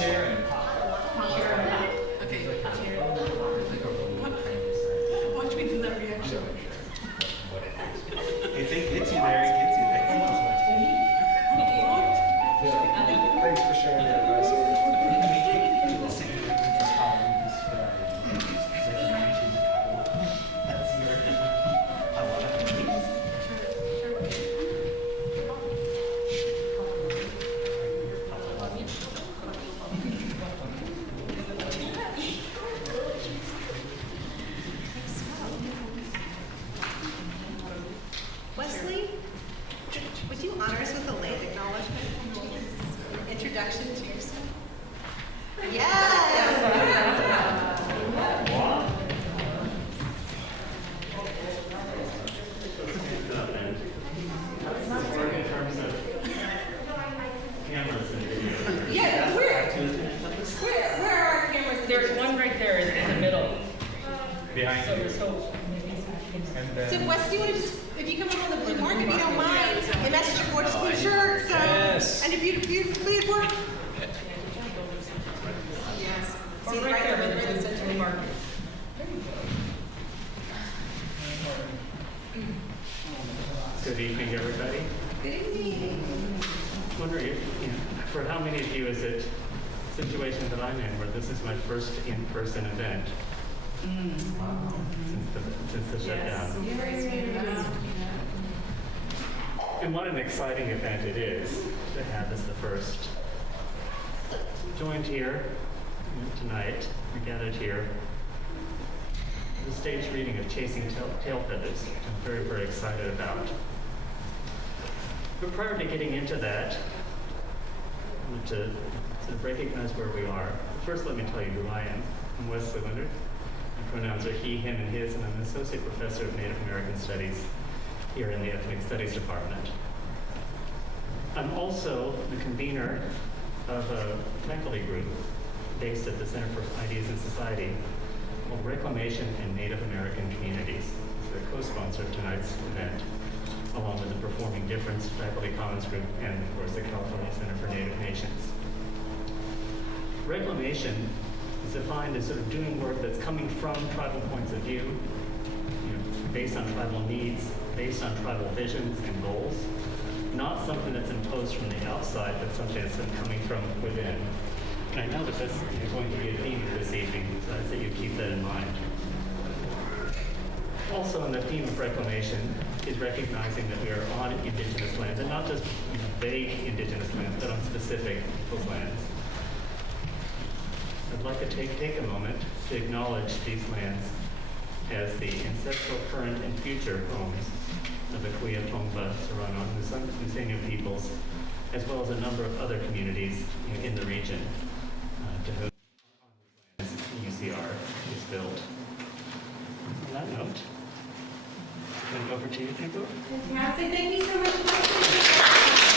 chair and pop. Okay. Watch me do that reaction. If it gets you there, it gets you there. Thanks for sharing that advice. Wesley, would you honor us with a land acknowledgement? Introduction to yourself? Yes! In terms of cameras and video. Yeah, where are our cameras? There's one right there in the middle. Behind So, you. And So then, Wes, do you want to just, if you come up on the blue mark, if you don't mind, and that's your gorgeous blue shirt, so, Yes. and your beautiful blue work. Yes. See, Right there, in where the the center. blue marker. Good evening, everybody. Good evening. Wondering if, for how many of you is it a situation that I'm in where this is my first in-person event since the shutdown? And what an exciting event it is to have as the first. Joined here tonight, we gathered here, the stage reading of Chasing Tail Feathers, which I'm very, very excited about. But prior to getting into that, I want to recognize where we are. First, let me tell you who I am. I'm Wesley Leonard. My pronouns are he, him, and his, and I'm an associate professor of Native American Studies here in the Ethnic Studies Department. I'm also the convener of a faculty group based at the Center for Ideas in Society called Reclamation in Native American Communities. It's the co-sponsor of tonight's event, along with the Performing Difference Faculty Commons Group and, of course, the California Center for Native Nations. Reclamation is defined as sort of doing work that's coming from tribal points of view, based on tribal needs, based on tribal visions and goals, not something that's imposed from the outside, but something that's coming from within. And I know that that's going to be a theme of this evening, so I say you keep that in mind. Also, on the theme of reclamation is recognizing that we are on indigenous lands, and not just vague indigenous lands, but on specific people's lands. I'd like to take a moment to acknowledge these lands as the ancestral, current, and future homes of the Kuya, Tongva, Serrano, and the Museno peoples, as well as a number of other communities in the region to whom UCR is built. On that note, turn it over to you, Kimbo. Fantastic. Thank you so much, Wesley.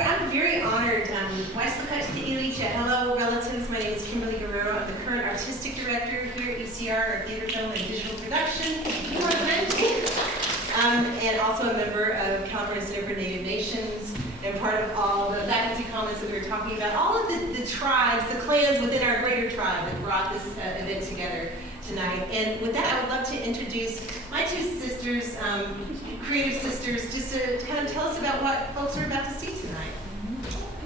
I'm very honored. Wesley Kachtiiliche. Hello, relatives. My name is Kimberly Guerrero. I'm the current artistic director here at UCR, of Theater, Film, and Digital Production Department, and also a member of California Center for Native Nations, and part of all the faculty comments that we were talking about, all of the tribes, the clans within our greater tribe that brought this event together tonight. And with that, I would love to introduce my two sisters, creative sisters, just to kind of tell us about what folks are about to see tonight.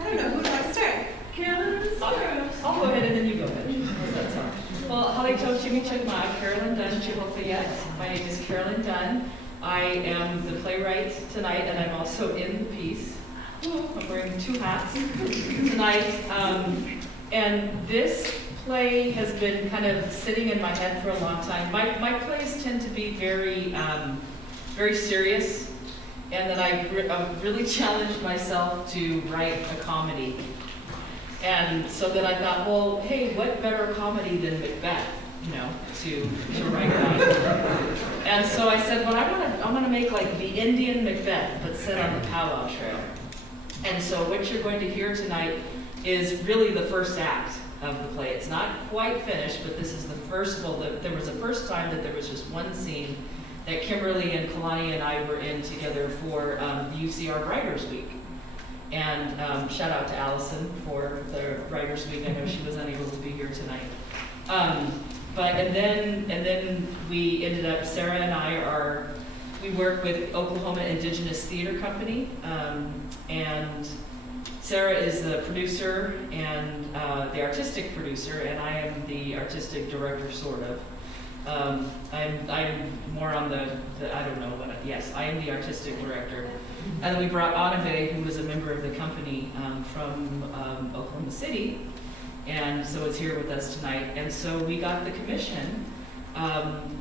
I don't know, who would like to start? Carolyn? I'll go ahead and then you go ahead. How's that sound? Well, halito chimichagma, Carolyn Dunn Chihofayet. My name is Carolyn Dunn. I am the playwright tonight, and I'm also in the piece. I'm wearing two hats tonight. And this play has been kind of sitting in my head for a long time. My plays tend to be very, very serious, and then I really challenged myself to write a comedy. And so then I thought, well, hey, what better comedy than Macbeth, to write about. And so I said, well, I want to make like the Indian Macbeth, but set on the powwow trail. And so what you're going to hear tonight is really the first act of the play. It's not quite finished, but this is the first, there was the first time that there was just one scene that Kimberly and Kalani and I were in together for the UCR Writers Week. And shout out to Allison for the Writers Week. I know she was unable to be here tonight. And then we ended up, Sarah and I we work with Oklahoma Indigenous Theater Company, and Sarah is the producer and the artistic producer, and I am the artistic director, sort of. I'm more on the I don't know yes, I am the artistic director. And then we brought Anave, who was a member of the company from Oklahoma City, and so it's here with us tonight. And so we got the commission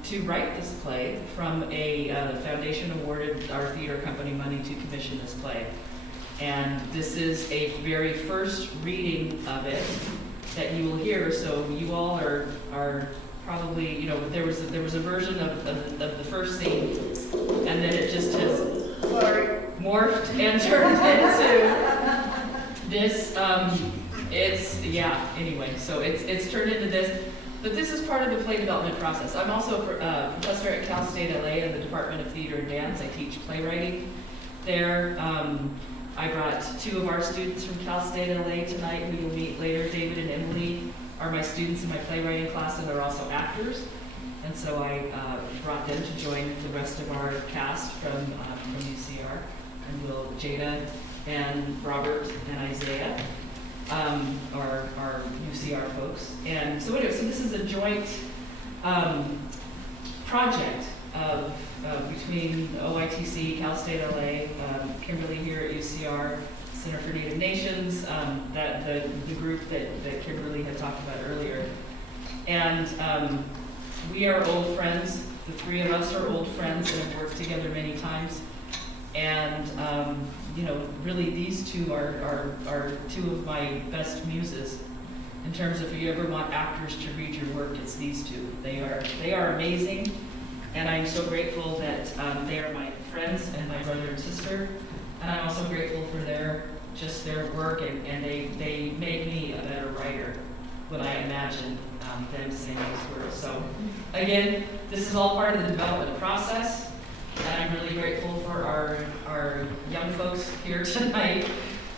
to write this play from a foundation awarded our theater company money to commission this play. And this is a very first reading of it that you will hear. So you all are probably, there was a version of the first scene, and then it just has morphed and turned into this. Anyway, so it's turned into this. But this is part of the play development process. I'm also a professor at Cal State LA in the Department of Theater and Dance. I teach playwriting there. I brought 2 of our students from Cal State LA tonight, who you'll meet later. David and Emily are my students in my playwriting class, and they're also actors. And so I brought them to join the rest of our cast from UCR, and Jada and Robert and Isaiah are UCR folks. And so anyway, so this is a joint project between OITC, Cal State LA, Kimberly here at UCR, Center for Native Nations, that the group that Kimberly had talked about earlier. And we are old friends. The 3 of us are old friends and have worked together many times. And really these 2 are 2 of my best muses. In terms of if you ever want actors to read your work, it's these 2. They are amazing, and I'm so grateful that they are my friends and my brother and sister. And I'm also grateful for their work, and they made me a better writer when I imagined them saying these words. So again, this is all part of the development process. And I'm really grateful for our young folks here tonight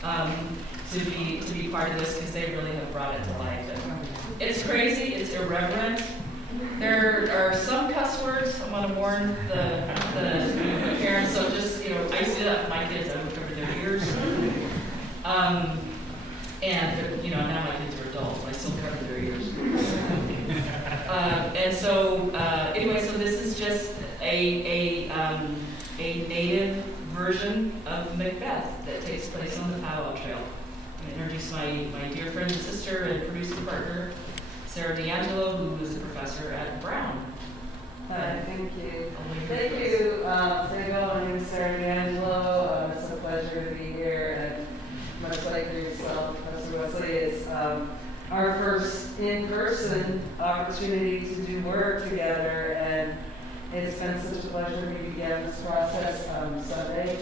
to be part of this, because they really have brought it to life. And it's crazy, it's irreverent. There are some cuss words. I want to warn the parents. So just I see that with my kids. I don't cover their ears. And now my kids are adults. I still cover their ears. And so anyway, so this is just a native version of Macbeth that takes place on the Powwow Trail. I introduce my dear friend and sister and producer partner, Sarah D'Angelo, who is a professor at Brown. Hi, thank you. Thank you, Sago. My name is Sarah D'Angelo. It's a pleasure to be here. And much like yourself, Professor Wesley, it's our first in-person opportunity to do work together. And it's been such a pleasure. We began this process Sunday,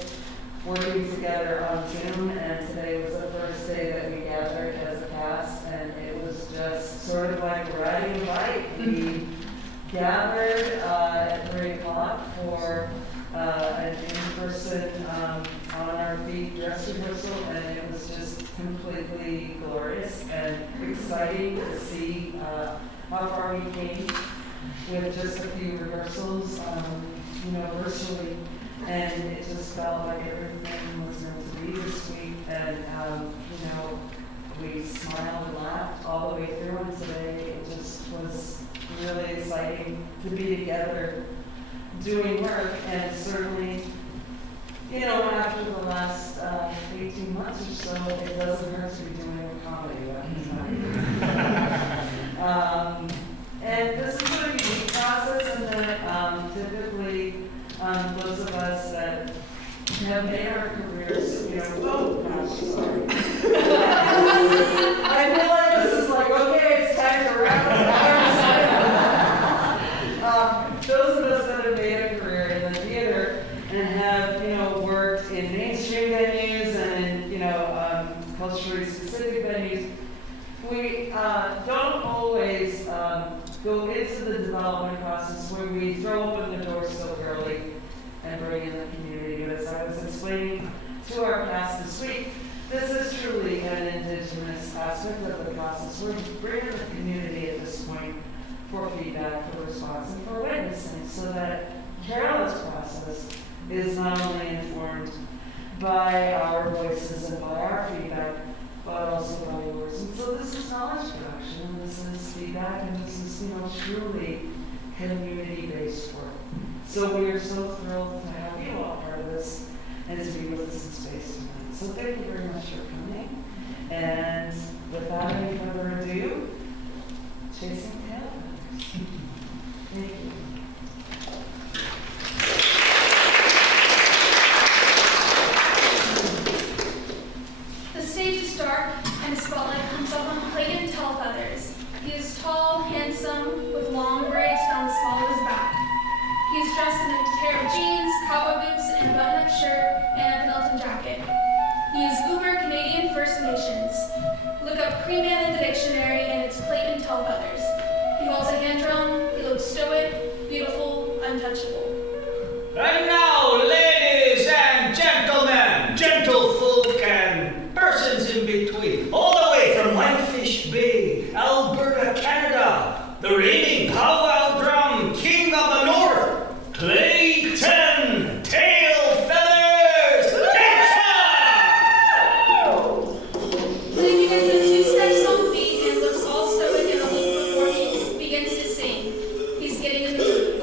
working together on Zoom, and today was the first day that we gathered as a cast, and it was just sort of like riding a bike. We gathered at 3 o'clock for an in-person on our feet dress rehearsal, and it was just completely glorious and exciting to see how far we came with just a few rehearsals, virtually. And it just felt like everything was meant to be this week. And, we smiled and laughed all the way through. And today it just was really exciting to be together doing work. And certainly, after the last 18 months or so, it doesn't hurt to be doing a comedy at the time. And this is a unique process in that typically those of us that have made our careers, sorry. I feel like this is like, okay, it's time to wrap up. Those of us that have made a career in the theater and have, worked in mainstream venues and in, culturally specific venues, we don't always go into the development process where we throw open the doors so early and bring in the community. But as I was explaining to our cast this week, This is truly an Indigenous aspect of the process. We're bringing the community at this point for feedback, for response, and for witnessing, so that Carolyn's process is not only informed by our voices and by our feedback, but also by yours. And so this is knowledge production, and this is feedback, and this is, truly community-based work. So we are so thrilled to have you all part of this and to be with us in space tonight. So thank you very much for coming. And without any further ado, Chasing Tailfeathers. Thank you. The stage is dark, and the spotlight comes up on Clayton Tailfeathers. He is tall, handsome, with long braids down the small of his back. He is dressed in a pair of jeans, cowboy boots, and a button-up shirt, and a Pendleton jacket. He is uber Canadian First Nations. Look up Cree Man in the dictionary, and it's Clayton Tailfeathers. He holds a hand drum. He looks stoic, beautiful, untouchable. And now, ladies and gentlemen, gentlefolk and persons in between, all the way from Whitefish Bay, Alberta, Canada, the reigning powwow drum king of the north, Clayton Tailfeathers! Clay begins a two-step song beat and looks all stoic and aloof before he begins to sing. He's getting in the mood.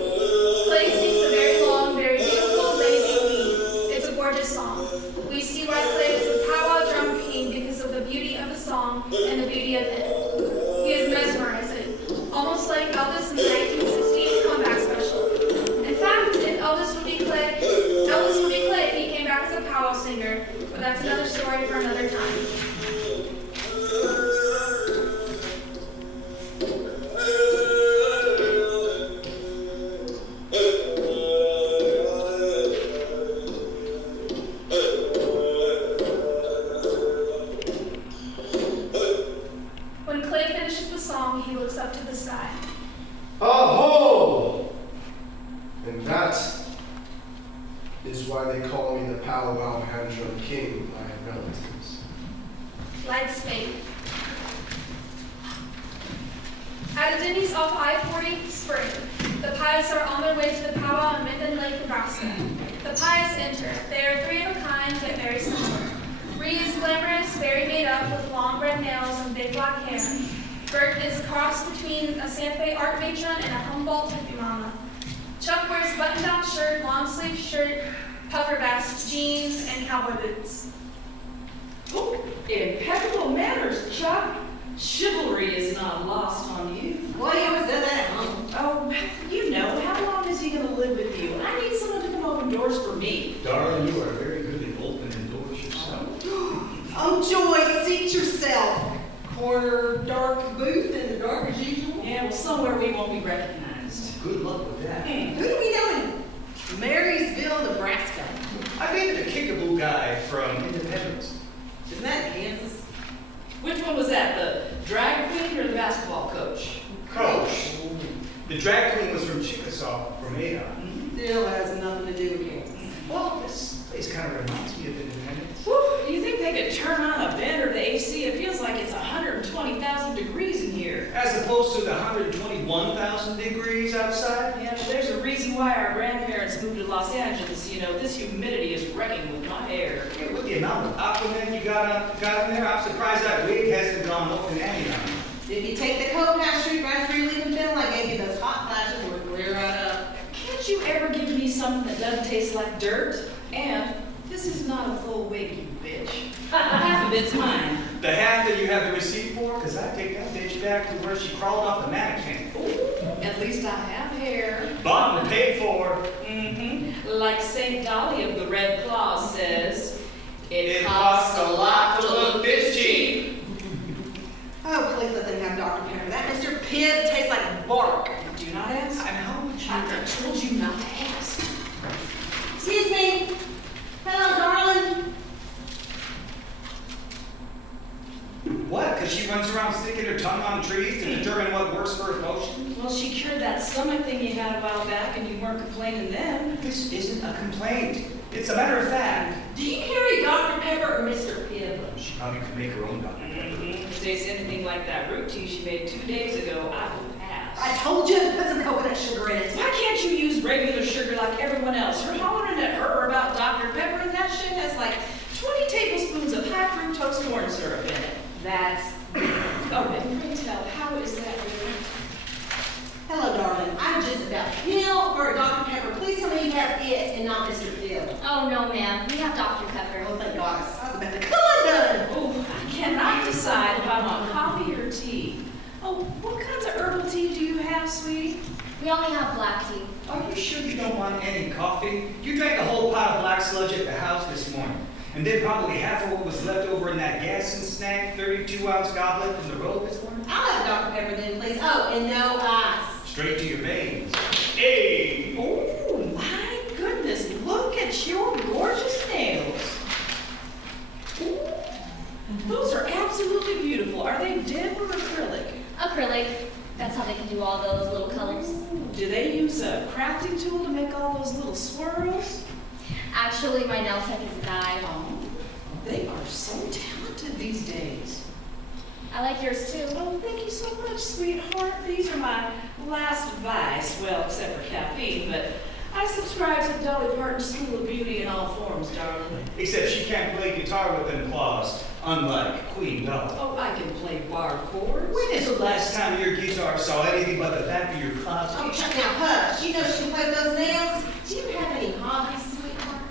Clay sings a very long, very beautiful, lazy beat. It's a gorgeous song. We see why Clay is the powwow drum king because of the beauty of the song and the beauty of him. He is mesmerizing, almost like Elvis in the 1968 comeback special. In fact, if Elvis would be Clay if he came back as a powwow singer, but that's another story for another time. When Clay finishes the song, he looks up to the sky. Aho! And that is why they call me the powwow hand drum king, my relatives. Lights fade. At a Denny's off I-40 Spring, the Pius are on their way to the powwow in Minden Lake, Nebraska. The Pius enter. They are three of a kind, yet very similar. Ree is glamorous, very made up, with long red nails and big black hair. Bert is a cross between a Santa Fe art matron and a Humboldt hippie mama. Chuck wears button-down shirt, long-sleeve shirt, puffer vest, jeans, and cowboy boots. Oh, impeccable manners, Chuck. Chivalry is not lost on you. Well, he always does that at home. Oh, how long is he going to live with you? I need someone to come open doors for me. Darling, you are very good at opening doors yourself. Oh, Joy, seat yourself. Corner, dark booth in the dark as usual. Yeah, well, somewhere we won't be recognized. Good luck with that. Who do we know in Marysville, Nebraska? I dated a kickaboo guy from Independence. Isn't that Kansas? Which one was that, the drag queen or the basketball coach? Coach. The drag queen was from Chickasaw, from Ada. Still has nothing to do with Kansas. Well, this place kind of reminds me of Independence. Whew, you think they could turn on a vent or the AC? It feels like it's 120,000 degrees in here. As opposed to the 121,000 degrees outside? Yeah, well, there's a reason why our grandparents moved to Los Angeles. This humidity is wrecking with my hair. Hey, with the amount of Aquaman you got in there, I'm surprised that wig hasn't gone up in any time. If you take the coat down street right before you leave the middle, I gave you those hot flashes and would clear right up. Can't you ever give me something that doesn't taste like dirt? And this is not a full wig, you bitch. Half of it's mine. The half that you have the receipt for? Because I take that bitch back to where she crawled off the mannequin. Ooh, at least I have hair. Bought and paid for. Like St. Dolly of the Red Claw says, It costs a lot to look this cheap. Oh, please let them have Dr. Pepper. That Mr. Pibb tastes like bark. do not ask. And how much I told you not to ask. Excuse me. Hello, darling. What? Because she runs around sticking her tongue on trees to determine what works for her motion? Well, she cured that stomach thing you had a while back and you weren't complaining then. This isn't a complaint. It's a matter of fact. Do you carry Dr. Pepper or Mr. Pibb? She probably could make her own Dr. Pepper. If it tastes anything like that root tea she made 2 days ago, I will pass. I told you to put some coconut sugar in it. Why can't you use regular sugar like everyone else? You're hollering at her about Dr. Pepper, and that shit has like 20 tablespoons of high fructose corn syrup in it. That's. Oh, and pray tell, how is that different? Hello, darling. I'm just about Phil or Dr. Pepper. Please tell me you have it and not Mr. Phil. Oh, no, ma'am. We have Dr. Pepper. Oh, thank God. I was about to come undone. Oh, I cannot decide if I want coffee or tea. Oh, what kinds of herbal tea do you have, sweetie? We only have black tea. Are you sure you don't want any coffee? You drank a whole pot of black sludge at the house this morning. And then probably half of what was left over in that gas and snack 32-ounce goblet from the road this morning? I'll have Dr. Pepper then, please. Oh, and no ice. Straight to your veins. Hey! Oh, my goodness, look at your gorgeous nails. Ooh, those are absolutely beautiful. Are they dip or acrylic? Acrylic. That's how they can do all those little colors. Do they use a crafting tool to make all those little swirls? Actually, my nail tech is a guy. Oh, they are so talented these days. I like yours too. Oh, thank you so much, sweetheart. These are my last vice, well, except for caffeine, but I subscribe to Dolly Parton's School of Beauty in all forms, darling. Except she can't play guitar with them claws, unlike Queen Dolly. Oh, I can play bar chords. When is the last time your guitar saw anything but the back of your closet? Oh, Chuck, now hush. You know she can play with those nails. Do you have any hobbies, sweetheart?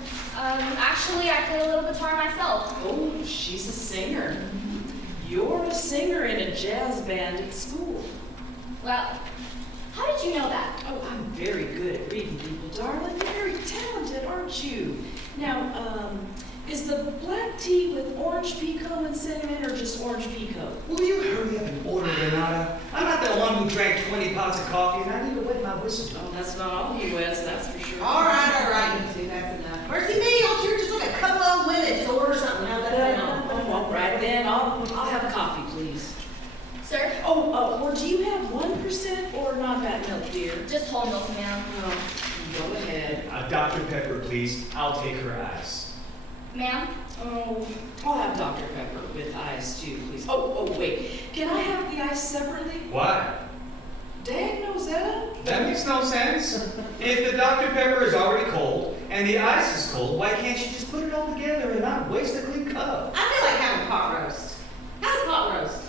Actually, I play a little guitar myself. Oh, she's a singer. You're a singer in a jazz band at school. Well, how did you know that? Oh, I'm very good at reading people, darling. You're very talented, aren't you? Now, is the black tea with orange pekoe and cinnamon or just orange pekoe? Will you hurry up and order, Renata? I'm not the one who drank 20 pots of coffee and I need to wet my whistle. Oh, that's not all he wets, that's for sure. All right, you two. That's enough. Mercy me, don't you just like a couple old women. Just order something. How's that sound? Oh, all right then. I'll have coffee, please. Sir? Oh, or do you have 1% or non-fat milk, dear? Just whole milk, ma'am. Oh, go ahead. Dr. Pepper, please. I'll take her ice. Ma'am? Oh, I'll have Dr. Pepper with ice too, please. Oh, wait. Can I have the ice separately? Why? Dag Nosetta? That makes no sense. If the Dr. Pepper is already cold and the ice is cold, why can't you just put it all together and not waste a clean cup? I feel like having pot roast. How's pot roast?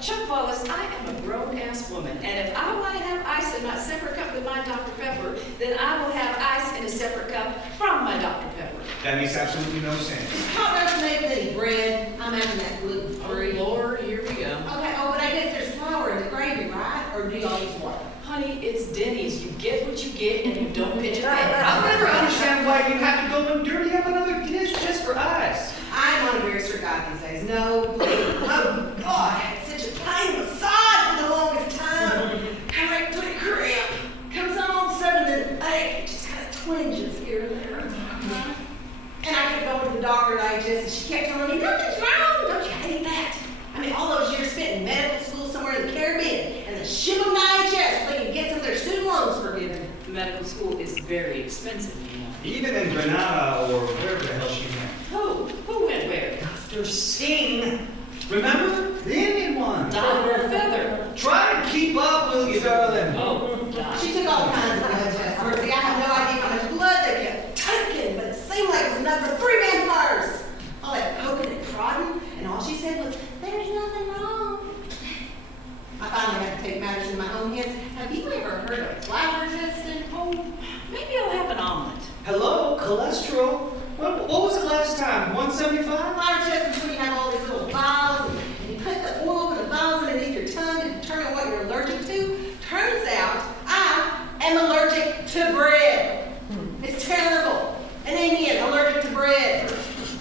Chuck Wallace, I am a grown-ass woman, and if I want to have ice in my separate cup with my Dr. Pepper, then I will have ice in a separate cup from my Dr. Pepper. That makes absolutely no sense. Is pot roast made with any bread? I'm having that Oh, gluten-free. Lord, here we go. Okay, but I guess there's flour in the gravy, right? Or do y'all use water? Honey, it's Denny's. You get what you get, and you don't pitch a I'll fit. never understand why you have to go and dirty up another dish just for ice. I'm on a very strict diet these days. No gluten. Oh, God, I had such a pain in the side for the longest time. Kind of like pretty cramp. Comes on all of a sudden, then it just kind of twinges here and there. And I kept going to the doctor at IHS, and she kept telling me, nothing's wrong. Don't you hate that? I mean, all those years spent in medical school somewhere in the Caribbean, and then ship them to IHS so they can get some of their student loans forgiven. Medical school is very expensive, you know. Even in Granada or wherever the hell she went. Who went where? Dr. Singh. Remember? The Indian one. Dr. Feather. Try to keep up, will you, darling? Oh, gosh. She took all kinds of blood tests. Mercy, I have no idea how much blood they kept taking, but it seemed like it was enough for 3 vampires. All that poking and prodding, and all she said was, there's nothing wrong. I finally had to take matters in my own hands. Have you ever heard of flour testing? Oh, maybe I'll have an omelet. Hello, cholesterol. What was it last time? 175? Flour testing is when you have all these little vials, and you put the oil in the vials underneath your tongue to determine what you're allergic to. Turns out, I am allergic to bread. It's terrible. An Indian allergic to bread.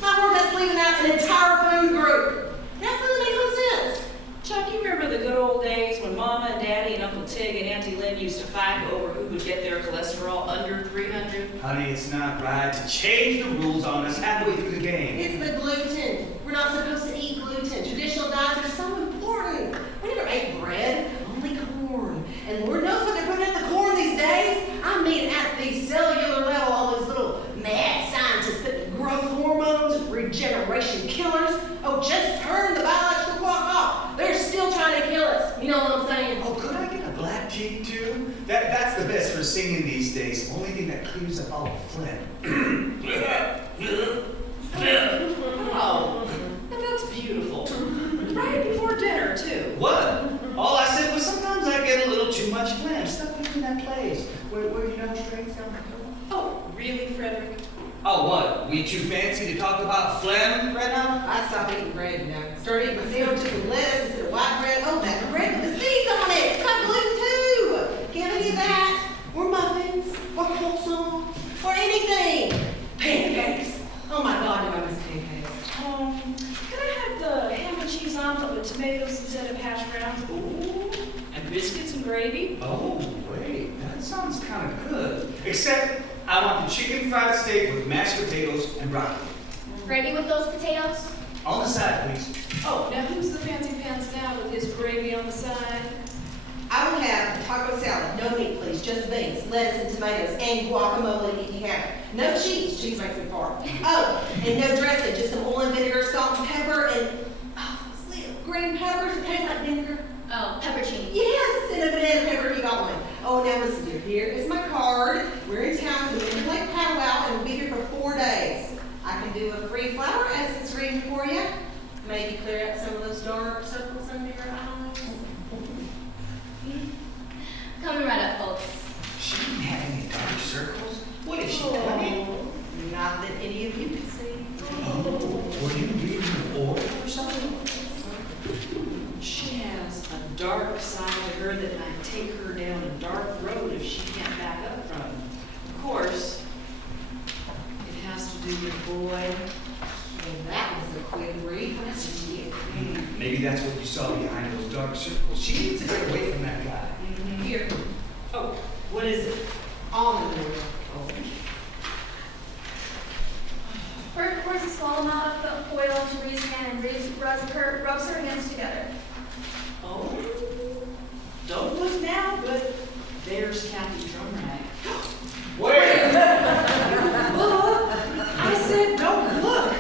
My word, that's leaving out an entire food group. That doesn't make no sense. Chuck, you remember the good old days when Mama and Daddy and Uncle Tig and Auntie Lynn used to fight over who would get their cholesterol under 300? Honey, it's not right to change the rules on us halfway through the game. It's the gluten. We're not supposed to eat gluten. Traditional diets are so important. We never ate bread, only corn. And Lord knows what they're putting in the corn these days. I mean, at the cellular level, all those little mad scientists putting growth hormones, regeneration killers. Oh, just turn the biological clock off. They're still trying to kill us. You know what I'm saying? Oh, could I get a black tea too? That's the best for singing these days. Only thing that clears up all the phlegm. Oh, and that's beautiful. Right before dinner, too. What? All I said was sometimes I get a little too much phlegm stuck in that place. Where you know straight down the middle. Oh, really, Frederick? Oh, what? We too fancy to talk about phlegm right now? I stopped eating bread now. Started eating my sandwiches with lettuce instead of white bread. Oh, that bread with the seeds on it. It's got gluten too. Can't have any of that. Or muffins. Or wholesome. Or anything. Pancakes. Oh my God, do I miss pancakes. Can I have the ham and cheese omelet with tomatoes instead of hash browns? Ooh, and biscuits and gravy? Oh, wait, that sounds kind of good. Except I want the chicken fried steak with mashed potatoes and broccoli. Ready with those potatoes? On the side, please. Oh, now who's the fancy pants now with his gravy on the side? I would have taco salad, no meat please, just beans, lettuce and tomatoes, and guacamole if you have it. No cheese, cheese makes me fart. Oh, and no dressing, just some oil and vinegar, salt and pepper, and green peppers that taste like vinegar. Oh, peppercini. Yes, and a banana pepper if you got one. Oh, now listen dear, here is my card. We're in town, we're going to play powwow, and we'll be here for 4 days. I can do a free flower essence reading for you. Maybe clear out some of those dark circles under your eyes. Coming right up, folks. She didn't have any dark circles. What is she, cunning? Not that any of you can see. Oh, were you reading an oracle or something? She has a dark side to her that might take her down a dark road if she can't back up from. Of course, it has to do with a boy. Well, that was a quick read. That's you. Maybe that's what you saw behind those dark circles. She needs to get away from that guy. Here, Oh, what is it? almond oil. Bert pours a small amount of the oil into Ree's hand and rubs her hands together. Oh, don't look now, but there's Kathy Drumrag. Where? Look! I said don't look!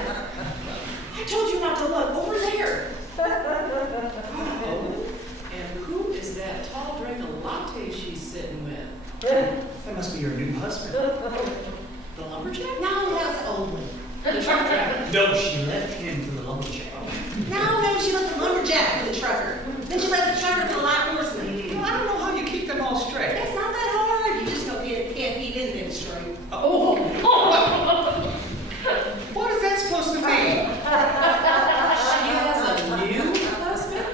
I told you not to look. Over there! Oh, and who is that tall drink of latte she's sitting with? That must be your new husband. The lumberjack? No, that's old one. The truck driver. No, she left him for the lumberjack. No, she left the lumberjack for the trucker. Then she left the trucker for the light horseman. Well, I don't know how you keep them all straight. It's not that hard. You just can't keep in straight. Oh, what is that supposed to mean? She has a new husband?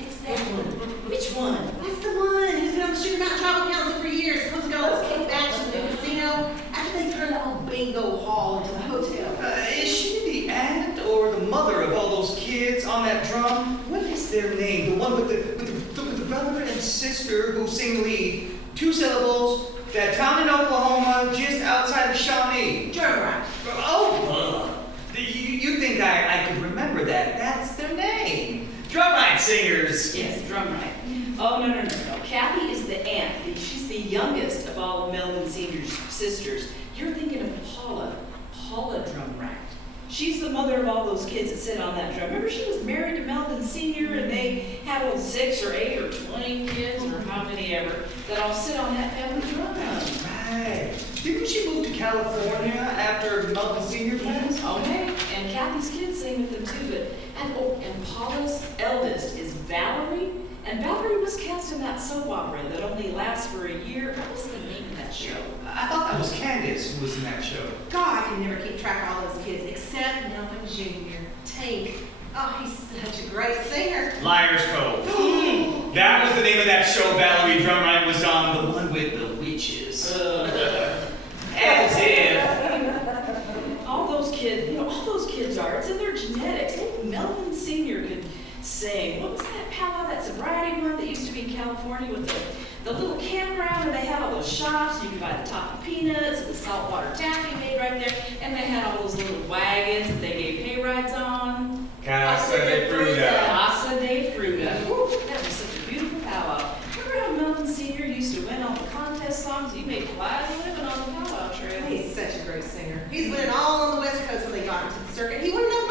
It's that one. Which one? That's the one who's been on the Sugar Mountain Tribal Council for years. Supposed to go on this kickback to the casino after they turned the old bingo hall into a hotel. Is she the aunt or the mother of all those kids on that drum? What is their name? The one with the brother and sister who sing lead. 2 syllables. That town in Oklahoma, just outside of Shawnee. Drum right. Oh, you think I could remember that? That's their name. Drumline singers. Yes, Drumright. Oh, no. Kathy is the aunt. She's the youngest of all of Melvin Senior's sisters. You're thinking of Paula Drumright. She's the mother of all those kids that sit on that drum. Remember, she was married to Melvin Senior, and they had 6 or 8 or 20 kids, or how many ever, that all sit on that family drum. Right. Didn't she move to California after Melvin Senior passed? Okay, and Kathy's kids sing with them too. And Paula's eldest is Valerie, and Valerie was cast in that soap opera that only lasts for a year. What was the name of that show? I thought that was Candace who was in that show. God, I can never keep track of all those kids except Melvin Jr. Tink. Oh, he's such a great singer. Liar's Cove. That was the name of that show Valerie Drumright was on, the one with the witches. As if. All those kids are. It's in their genetics. Hey, Melvin Senior could sing. What was that powwow, that sobriety one that used to be in California with the little campground, and they had all those shops. You could buy the toffee peanuts and the saltwater taffy made right there, and they had all those little wagons that they gave hay rides on. Casa de Fruta. Casa de Fruta. Whew, that was such a beautiful powwow. Remember how Melvin Senior used to win all the contest songs? You made quite a living on the powwow trail. He's such a great singer. He's winning all on the West Coast when they got into the circuit. He wouldn't have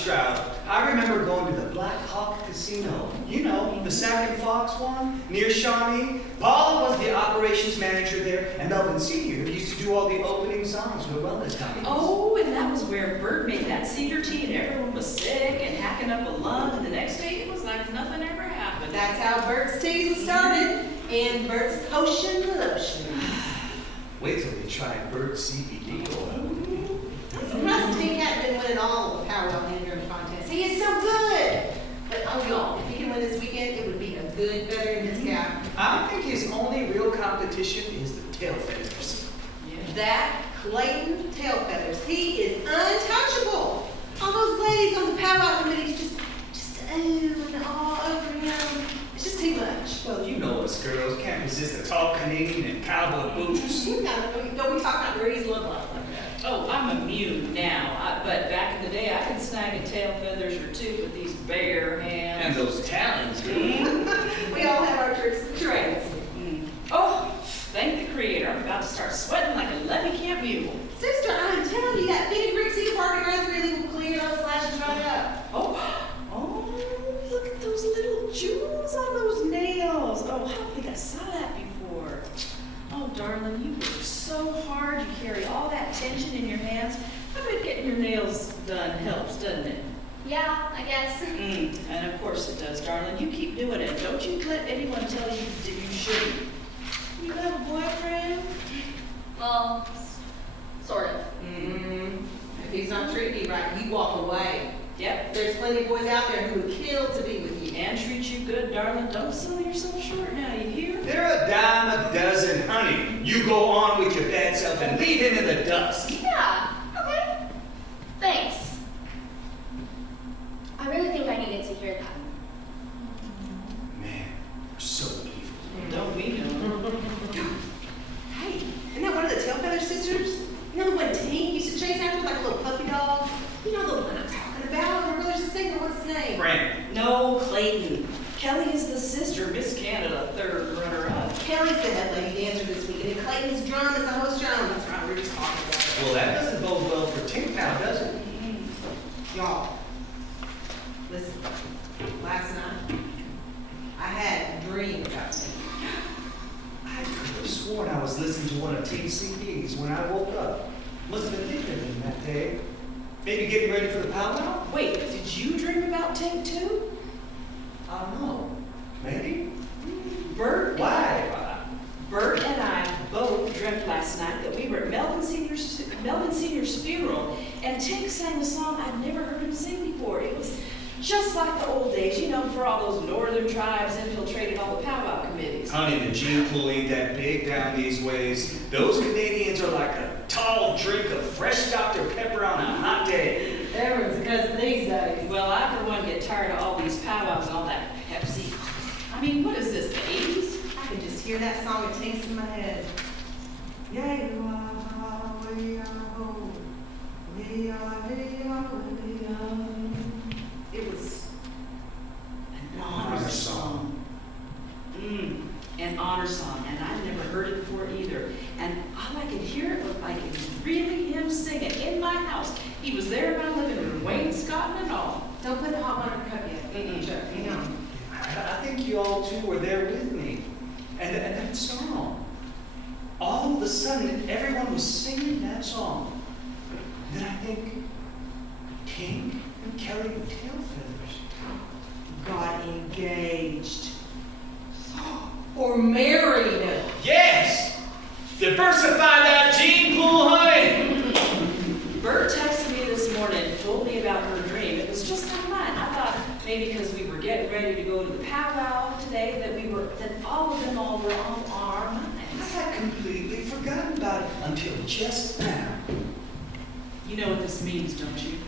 Stroud. I remember going to the Black Hawk Casino. You know, the Sack and Fox one, near Shawnee. Paula was the operations manager there, and Melvin Sr. used to do all the opening songs for wellness companies. Oh, and that was where Bert made that cedar tea and everyone was sick and hacking up a lung, and the next day it was like nothing ever happened. That's how Bert's teas was started, and Bert's potion lotion. Wait till they try Bert's CBD oil. Russ Tink hadn't been winning all of the Powerball hand drum contests. He is so good. But oh y'all, if he can win this weekend, it would be a good feather in his cap. I think his only real competition is the tail feathers. That Clayton Tail Feathers, he is untouchable. All those ladies on the powwow committee just ooh and all over him. It's just too much. Well, you know us girls can't resist a tall Canadian and cowboy boots. You know, we talk about Brady's love life like that. Oh, I'm immune now, but back in the day I could snag a tail feathers or two with these bare hands. And those talons, girl. We all have our tricks and trades. Oh, thank the creator. I'm about to start sweating like a Levy Camp mule. Sister, I'm telling you, that big Greek Cedar Park and raspberry will clear those slashes right up. Oh, look at those little jewels on those nails. Oh, I don't think I saw that before. Oh, darling, you work so hard. You carry all that tension in your hands. I bet getting your nails done helps, doesn't it? Yeah, I guess. And of course it does, darling. You keep doing it. Don't you let anyone tell you that you shouldn't. You have a boyfriend? Well, sort of. If he's not treating you right, you walk away. Yep. There's plenty of boys out there who would kill to be with you. And treat you good, darling. Don't sell yourself short now, you hear? They're a dime a dozen, honey. You go on with your bad self and leave him in the dust. Yeah, okay. Thanks. I really think I needed to hear that. Man, you're so evil. Don't we know? Hey, isn't that one of the Tailfeather sisters? You know the one Tink used to chase after like a little puppy dog? You know the one I'm talking about? Her brother's a singer. What's his name? Brandon. No, Clayton. Kelly is the sister, Miss Canada, third runner-up. Kelly's the head lady dancer this week, and Clayton's drum is the host drum. That's right, we were just talking about it. Well, that doesn't bode well for Tink now, does it? Y'all, listen, last night, I had a dream about Tink. I could have sworn I was listening to one of Tink's CDs when I woke up. Must have been thinking of him that day. Maybe getting ready for the powwow? Wait, did you dream about Tink too? I don't know. Maybe? Bert Why? Bert and I both dreamt last night that we were at Melvin Senior's funeral, and Tink sang a song I'd never heard him sing before. It was just like the old days, you know, before all those northern tribes infiltrated all the powwow committees. Honey, the gene pool ain't that big down these ways. Those Canadians are like a tall drink of fresh Dr. Pepper on a hot day. Everyone's a cousin these days. Well, I for one get tired of all these powwows and all that Pepsi. I mean, what is this, the 80s? I can just hear that song of Tink's in my head. It was An honor song. An honor song, and I'd never heard it before either. And all I could hear it looked like it was really him singing in my house. He was there in my living room, wainscoting and all. Don't put the hot water in the cup yet. Chuck, hang on. I think you all two were there with me. And that song. All of a sudden, everyone was singing that song. Then I think Tink and Kelly the Tailfeathers Got engaged. Or married. Yes! Diversify that gene pool, honey! Bert texted me this morning and told me about her dream. It was just like mine. I thought maybe because we were getting ready to go to the powwow today that all of them all were on our I minds. had completely forgotten about it until just now. You know what this means, don't you?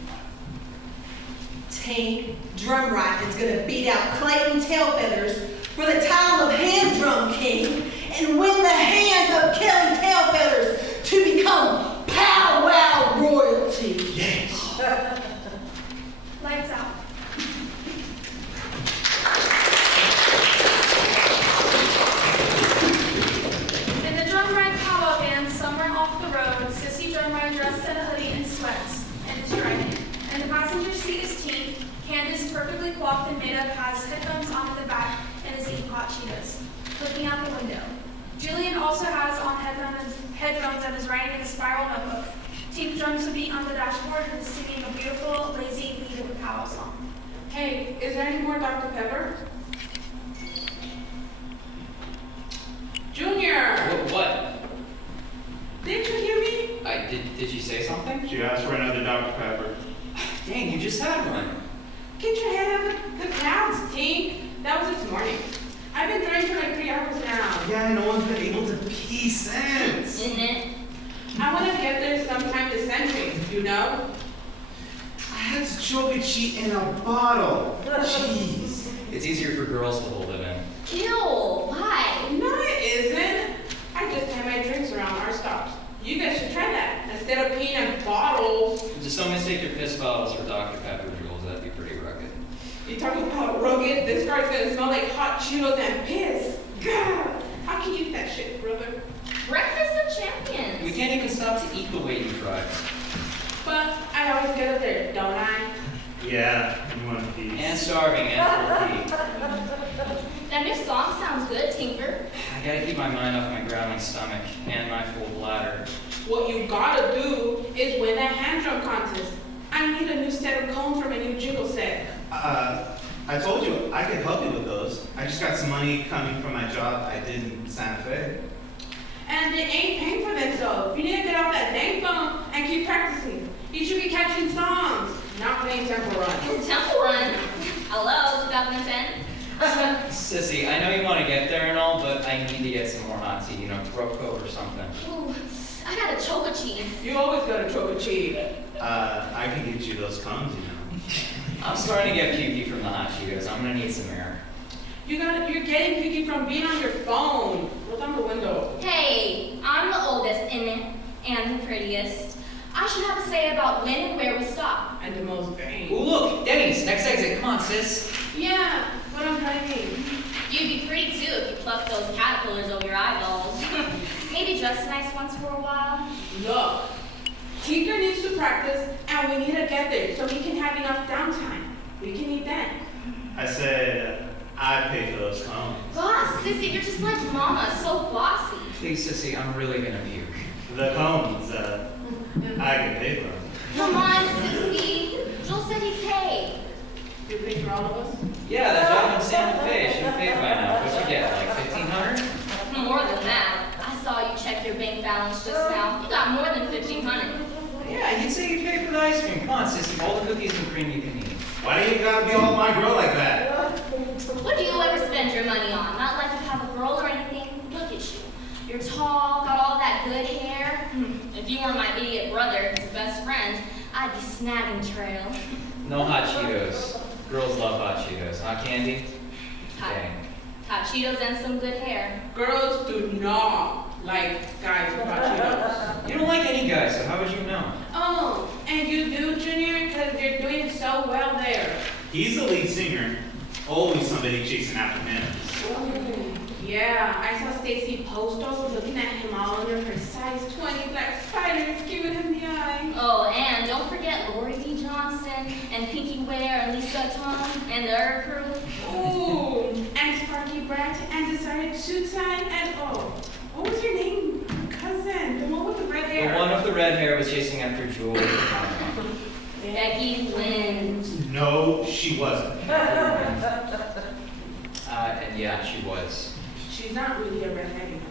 Tink Drumright is going to beat out Clayton Tailfeathers for the title of Hand Drum King and win the hand of Kelly Tailfeathers to become powwow royalty. Yes! Lights out. In the drum ride powwow band, somewhere off the road, sissy drum ride dressed in a hoodie and sweats and is driving. In the passenger seat is Tina. head notes on his writing in a spiral notebook. Team drums to beat on the dashboard and singing a beautiful, lazy lead of a powwow song. Hey, is there any more Dr. Pepper? Junior! What? Didn't you hear me? Did you say something? She asked for another Dr. Pepper. Dang, you just had one. Get your head out of the clouds, Tink. That was this morning. I've been drinking for like 3 hours now. Yeah, no one's been able to pee since. Isn't it? I want to get there sometime this century, you know? I had Chobichi in a bottle. Jeez. It's easier for girls to hold it in. Ew, why? No, it isn't. I just have my drinks around our stops. You guys should try that instead of peeing in bottles. Just don't mistake your piss bottles for Dr. Pepper, Jules. That'd be pretty rugged. You talk about rugged, this car's gonna smell like hot Cheetos and piss. God, how can you eat that shit, brother? Breakfast of champions. We can't even stop to eat the way you try. But I always get up there, don't I? Yeah, in one piece. And starving and full That new song sounds good, Tinker. I gotta keep my mind off my growling stomach and my full bladder. What you gotta do is win that hand drum contest. I need a new set of combs from a new jiggle set. I told you I could help you with those. I just got some money coming from my job I did in Santa Fe. And they ain't paying for themselves. You need to get off that dang phone and keep practicing. You should be catching songs, not playing Temple Run. Temple Run. Hello, 2010. Sissy, I know you want to get there and all, but I need to get some more hot tea, throat coat or something. Ooh, I got a chocochi. You always gotta choke a cheat. I can get you those cones, I'm starting to get pukey from the hot Cheetos. I'm gonna need some air. You're getting picky from being on your phone. Roll down the window. Hey, I'm the oldest and the prettiest. I should have a say about when and where we stop. And the most Ooh, vain. look, Denny's, next exit. Come on, sis. Yeah, but I'm driving. You'd be pretty too if you plucked those caterpillars over your eyeballs. Maybe dress nice once for a while. Look, Tinker needs to practice, and we need to get there so we can have enough downtime. We can eat then. I said I'd pay for those cones. Gosh, Sissy, you're just like Mama, so bossy. Please, Sissy, I'm really gonna puke. The cones, I can pay for them. Come on, Sissy. Joel said he'd pay. You pay for all of us? Yeah, that job in Santa Fe should have paid by now. What'd you get, like 1,500? More than that. I saw you check your bank balance just now. You got more than 1,500. Yeah, you'd say you'd pay for the ice cream. Come on, Sissy, all the cookies and cream you can eat. Why do you gotta be all my girl like that? What do you ever spend your money on? Not like you have a girl or anything. Look at you. You're tall, got all that good hair. If you were my idiot brother, his best friend, I'd be snagging trail. No hot Cheetos. Girls love hot Cheetos, huh, Candy? Hot, Dang. hot Cheetos and some good hair. Girls do not like guys with hot Cheetos. You don't like any guys, so how would you know? Oh, and you do, Junior, because you're doing so well there. He's the lead singer. Always somebody chasing after him. Yeah, I saw Stacy post over looking at him all under her size 20 black spiders giving him the eye. Oh, and don't forget Lori D. Johnson and Pinky Ware and Lisa Tom and the Herb crew. Ooh, and Sparky Brett and Desire Sutai and what was your name? Cousin, the one with the red hair. The one with the red hair was chasing after Jewel. Becky Lynn. No, she wasn't. And yeah, she was. She's not really a redhead, you know.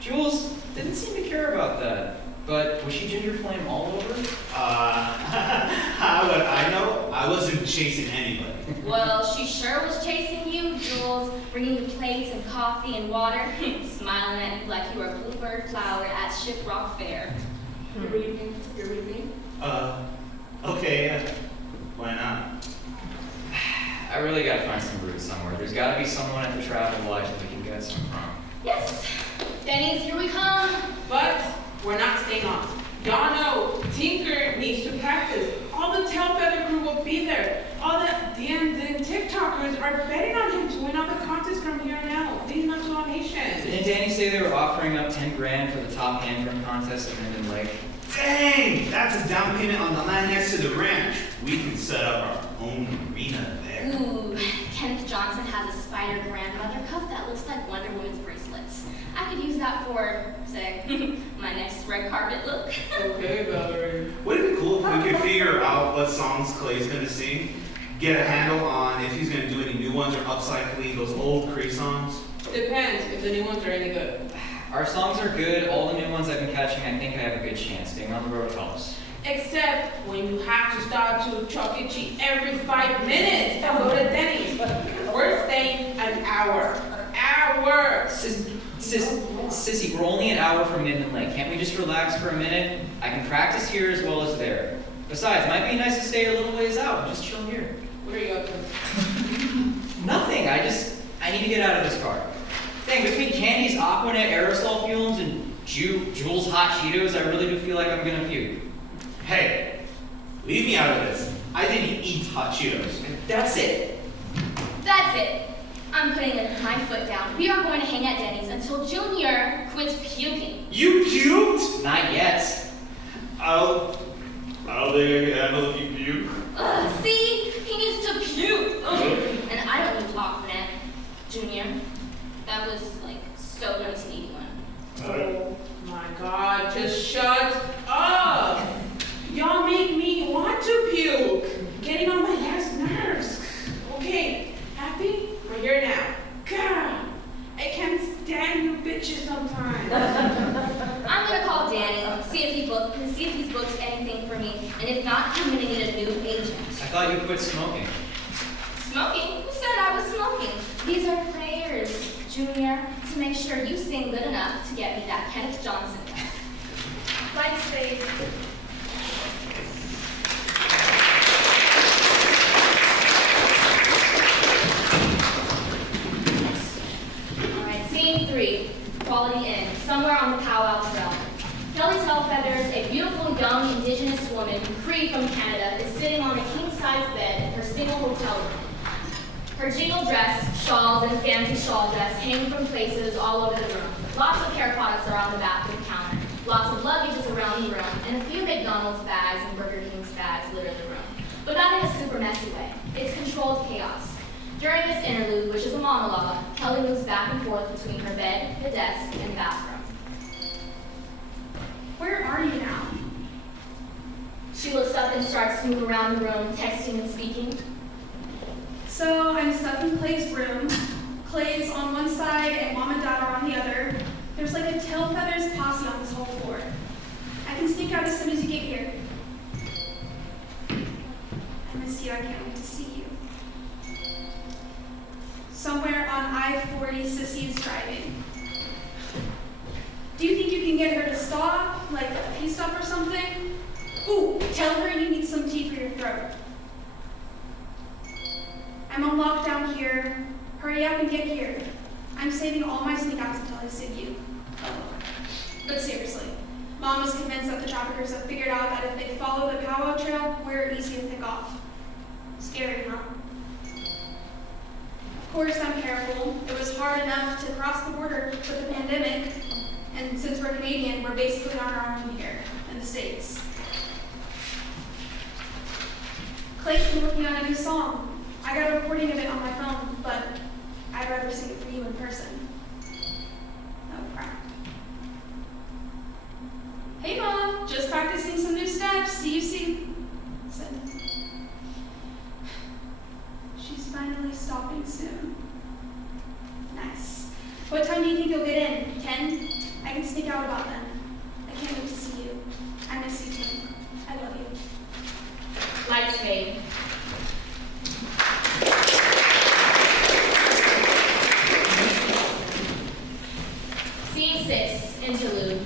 Jules didn't seem to care about that. But was she Ginger Flame all over? How would I know? I wasn't chasing anybody. Well, she sure was chasing you, Jules, bringing you plates and coffee and water, smiling at you like you were a bluebird flower at Shiprock Fair. You're really mean? You're really mean? Okay, why not? I really gotta find some roots somewhere. There's gotta be someone at the Travel Lodge that we can get some from. Yes, Denny's, here we come. But we're not staying on. Y'all know Tinker needs to practice. All the Tailfeather crew will be there. All the DMZ TikTokers are betting on him to win all the contests from here on out, leading up to All Nations. Didn't Danny say they were offering up 10 grand for the top hand drum contest at Minden Lake? Dang! That's a down payment on the land next to the ranch. We can set up our own arena there. Ooh, Kenneth Johnson has a spider grandmother cuff that looks like Wonder Woman's bracelets. I could use that for, say, my next red carpet look. Okay, Valerie. Would it be cool if we could figure out what songs Clay's gonna sing? Get a handle on if he's gonna do any new ones or upcycling those old Cree songs? Depends if the new ones are any good. Our songs are good. All the new ones I've been catching, I think I have a good chance. Being on the road helps. Except when you have to stop to Chuck E. Cheese every 5 minutes and go to Denny's. We're staying an hour. Sissy, we're only an hour from Minden Lake. Can't we just relax for a minute? I can practice here as well as there. Besides, it might be nice to stay a little ways out and just chill here. What are you up to? Nothing. I need to get out of this car. Dang, between Candy's Aquanet aerosol fumes and Jules hot Cheetos, I really do feel like I'm gonna puke. Hey, leave me out of this. I didn't eat hot Cheetos. That's it. That's it. I'm putting my foot down. We are going to hang at Denny's until Junior quits puking. You puked? Not yet. I don't think I can handle if you puke. Ugh, see? He needs to puke. Ugh. And I don't use Aquanet, Junior. That was like so 1981. Oh my God, just shut up. Y'all make me want to puke. Getting on my last nerves. Okay, happy? We're here now. God, I can't stand you bitches sometimes. I'm gonna call Danny, see if he's booked anything for me, and if not, I'm gonna need a new agent. I thought you quit smoking. Smoking? Who said I was smoking? These are prayers, Junior, to make sure you sing good enough to get me that Kenneth Johnson guy. Lights fade. Alright, scene 3, Quality Inn, somewhere on the Powwow Trail. Kelly Tailfeathers, a beautiful young indigenous woman, Cree from Canada, is sitting on a king-size bed in her single hotel room. Her jingle dress, shawls, and fancy shawl dress hang from places all over the room. Lots of hair products are on the bathroom counter. Lots of luggage is around the room, and a few McDonald's bags and Burger King's bags litter the room. But not in a super messy way. It's controlled chaos. During this interlude, which is a monologue, Kelly moves back and forth between her bed, the desk, and bathroom. Where are you now? She looks up and starts to move around the room, texting and speaking. So I'm stuck in Clay's room. Clay's on one side and Mom and Dad are on the other. There's like a Tailfeathers posse on this whole floor. I can sneak out as soon as you get here. I miss you. I can't wait to see you. Somewhere on I-40, Sissy is driving. Do you think you can get her to stop, like a P-stop or something? Ooh, tell her you need some tea for your throat. I'm on lockdown here. Hurry up and get here. I'm saving all my sneak outs until I see you. Oh. But seriously, Mom is convinced that the traffickers have figured out that if they follow the Powwow Trail, we're easy to pick off. Scary, huh? Of course I'm careful. It was hard enough to cross the border with the pandemic. And since we're Canadian, we're basically on our own here in the States. Clay's been working on a new song. I got a recording of it on my phone, but I'd rather sing it for you in person. Oh, crap. Hey, Mom, just practicing some new steps. See you soon. She's finally stopping soon. Nice. What time do you think you'll get in? 10? I can sneak out about then. I can't wait to see you. I miss you too. I love you. Lights fade. Scene 6, interlude.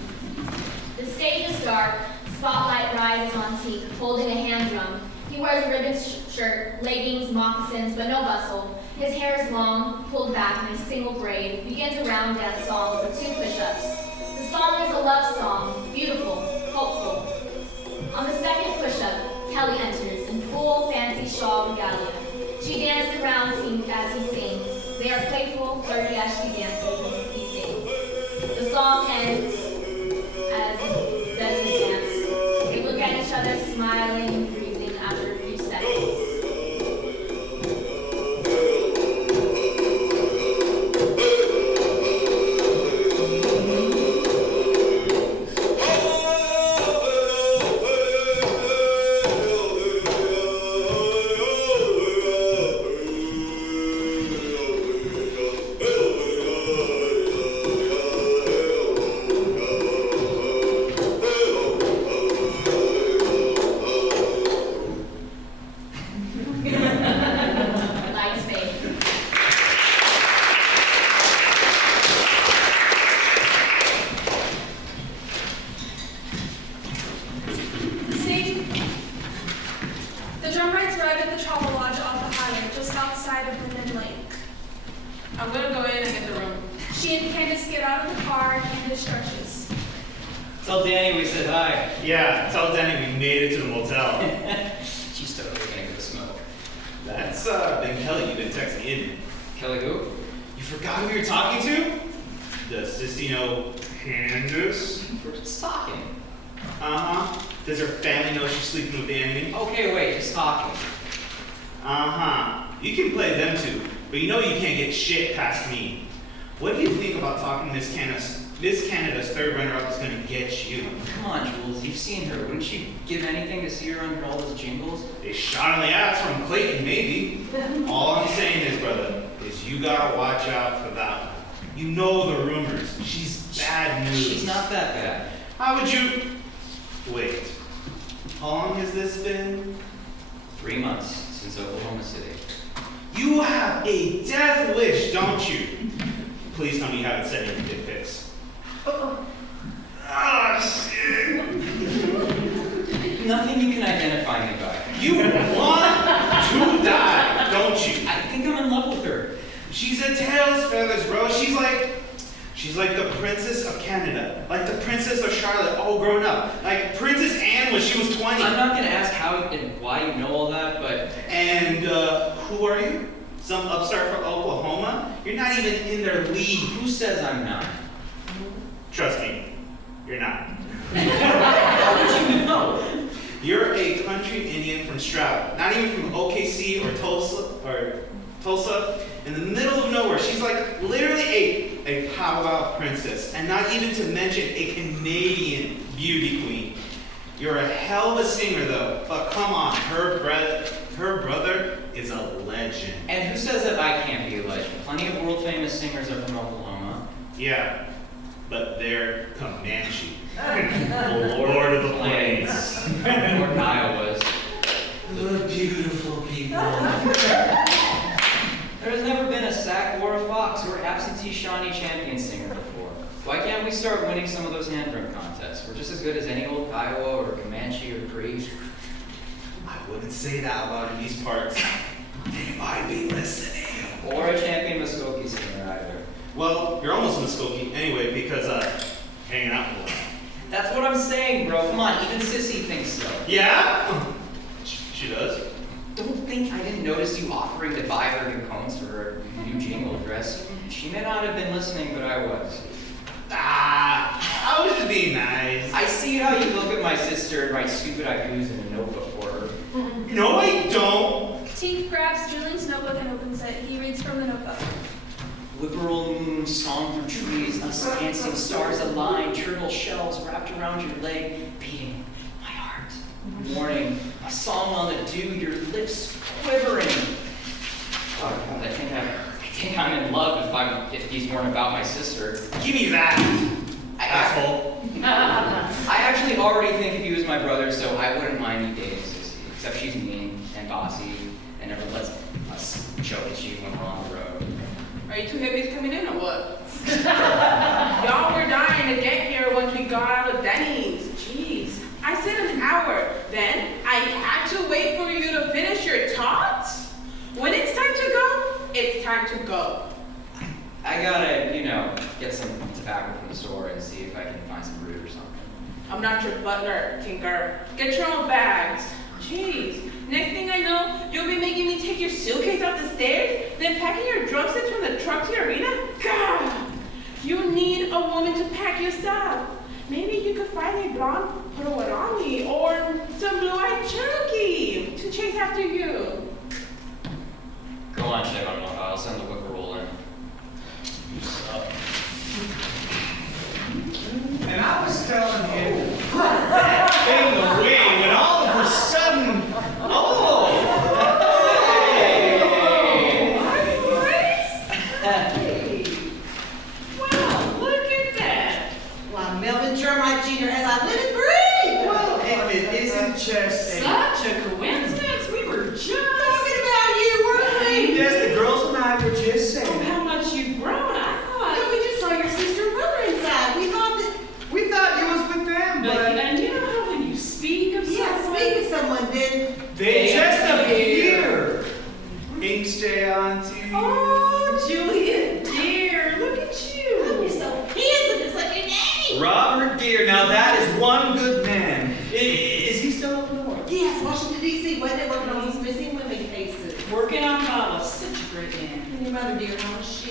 The stage is dark. Spotlight rises on Teak, holding a hand drum. He wears a ribbon shirt, leggings, moccasins, but no bustle. His hair is long, pulled back in a single braid, begins a round dance song with 2 push-ups. The song is a love song, beautiful, hopeful. On the second push-up, Kelly enters in full fancy shawl regalia. She dances around Teak as he sings. They are playful, flirty as she dances and he sings. The song ends as does the dance. They look at each other, smiling and freezing after a few seconds. Tell Danny we said hi. Yeah, tell Danny we made it to the motel. She's totally gonna give a smoke. That's Ben Kelly you've been texting in. Kelly who? You forgot who you're talking to? The Sistino Candace? We're just talking. Uh-huh. Does her family know she's sleeping with the enemy? Okay, wait, just talking. Uh-huh. You can play them too, but you know you can't get shit past me. What do you think about talking Miss Canada's third runner-up is gonna get you? Come on, Jules, you've seen her. Wouldn't she give anything to see her under all those jingles? A shot on the ass from Clayton, maybe. All I'm saying is, brother, is you gotta watch out for that one. You know the rumors. She's bad news. She's not that bad. How would you... Wait. How long has this been? 3 months since Oklahoma City. You have a death wish, don't you? Please tell me you haven't sent any dick pics. Ah, shit. Nothing you can identify me by. You want to die, don't you? I think I'm in love with her. She's a tails feathers, bro. She's like the Princess of Canada. Like the Princess of Charlotte, all grown up. Like Princess Anne when she was 20. I'm not gonna ask how and why you know all that, but... And who are you? Some upstart from Oklahoma? You're not even in their league. Who says I'm not? Trust me, you're not. How would you know? You're a country Indian from Stroud. Not even from OKC or Tulsa. In the middle of nowhere. She's like literally a powwow princess. And not even to mention a Canadian beauty queen. You're a hell of a singer though. But come on, her brother is a legend. And who says that I can't be a legend? Plenty of world famous singers are from Oklahoma. Yeah, but they're Comanche. Lord of the Plains. Or Iowas. The beautiful people. There has never been a Sac or a Fox or absentee Shawnee champion singer before. Why can't we start winning some of those hand drum contests? We're just as good as any old Kiowa or Comanche or Cree. I wouldn't say that about in these parts. They might be listening. Or a champion Muskogee singer either. Well, you're almost Muskogee anyway because hanging out with them. That's what I'm saying, bro. Come on, even Sissy thinks so. Yeah? She does. Don't think I didn't notice you offering to buy her new combs for her new jingle dress. She may not have been listening, but I was. I was just being nice. I see how you look at my sister and write stupid haikus in a notebook for her. No, I don't. Tink grabs Julian's notebook and opens it. He reads from the notebook. Liberal moon, song through trees, us dancing stars align, turtle shells wrapped around your leg, beating my heart. Morning, a song on the dew, your lips quivering. Oh God, I think I'm in love if these weren't about my sister. Give me that, asshole. I actually already think of you as my brother, so I wouldn't mind you dating Sissy. Except she's mean and bossy and never lets us joke at you when we're on the road. Are you two hippies coming in or what? Y'all were dying to get here once we got out of Denny's. Jeez. I said an hour. Then I had to wait for you to finish your thoughts. When it's time to go, it's time to go. I gotta, get some tobacco from the store and see if I can find some root or something. I'm not your butler, Tinker. Get your own bags. Jeez. Next thing I know, you'll be making me take your suitcase up the stairs, then packing your drumsticks from the truck to the arena? God! You need a woman to pack your stuff. Maybe you could find a blonde Potawatomi or some blue-eyed Cherokee to chase after you. Go on, check on it. I'll send the whipper roll in. You suck. And I was telling you, put that thing away when all of a sudden, Wow, look at that. Why, Melvin Jeremiah Jr. as I live and breathe. Well, if it isn't just Such a coincidence. We were just Talking about you, weren't we? Yes, the girls and I were just Oh, saying. how much you've grown. I Yeah, thought. we just saw your sister and brother inside. We thought that, We thought you was with them, But, but and you know how when you speak of yeah, someone, speak to someone, then. they just appeared. Thanks, Jay Auntie. Oh, Juliet, dear, look at You're you. so handsome, it's like your daddy. Robert Deere. Now that is one good man. Is he still up north? Yes, Washington D.C. Wasn't it, working on these missing women cases? Working on Baba, such a great man. And your mother, dear, how is she?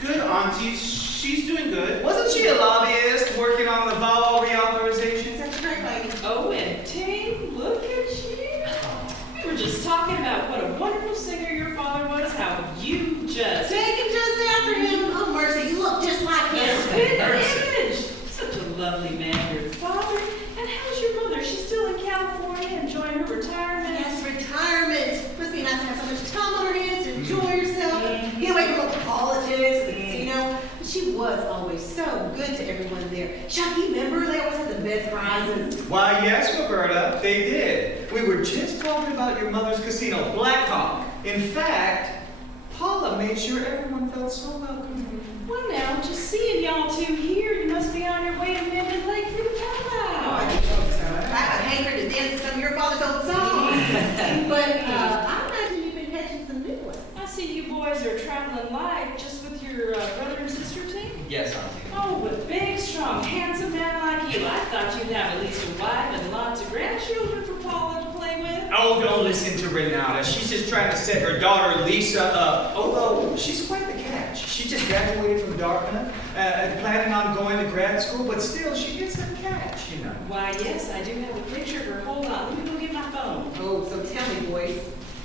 Good, Auntie. She's doing good. Wasn't she a lobbyist working on the VAWA reauthorization? Such a great lady. Oh, and Ting, look at you. We were just talking about what a wonderful singer your father was, how you just... Taking just after him. Oh, mercy, you look just like him. Spit image. Such a lovely man, your father. And how's your mother? She's still in California enjoying her retirement? Yes, retirement. Must be nice to have so much time on her hands to enjoy yourself and get away from all the politics, the casino. But she was always so good to everyone there. Chucky, remember? They always had the best prizes. Why, yes, Roberta, they did. We were just talking about your mother's casino, Blackhawk. In fact, Paula made sure everyone felt so welcome. Well, now, just seeing y'all two here, you must be on your way to Mendon Lake for the powwow. Oh, I think so. I have a hankering to dance to some of your father's old songs. But I imagine you've been catching some new ones. I see you boys are traveling light just with your brother and sister team. Yes, Auntie. Oh, but big, strong, handsome man like you. I thought you'd have at least a wife and lots of grandchildren for Paula to play with. Oh, don't listen to Renata. She's just trying to set her daughter Lisa up. Although, she's quite the catch. She just graduated from Dartmouth, planning on going to grad school, but still, she gets some catch, you know. Why, yes, I do have a picture of her. Hold on, let me go get my phone. Oh, so tell me, boys,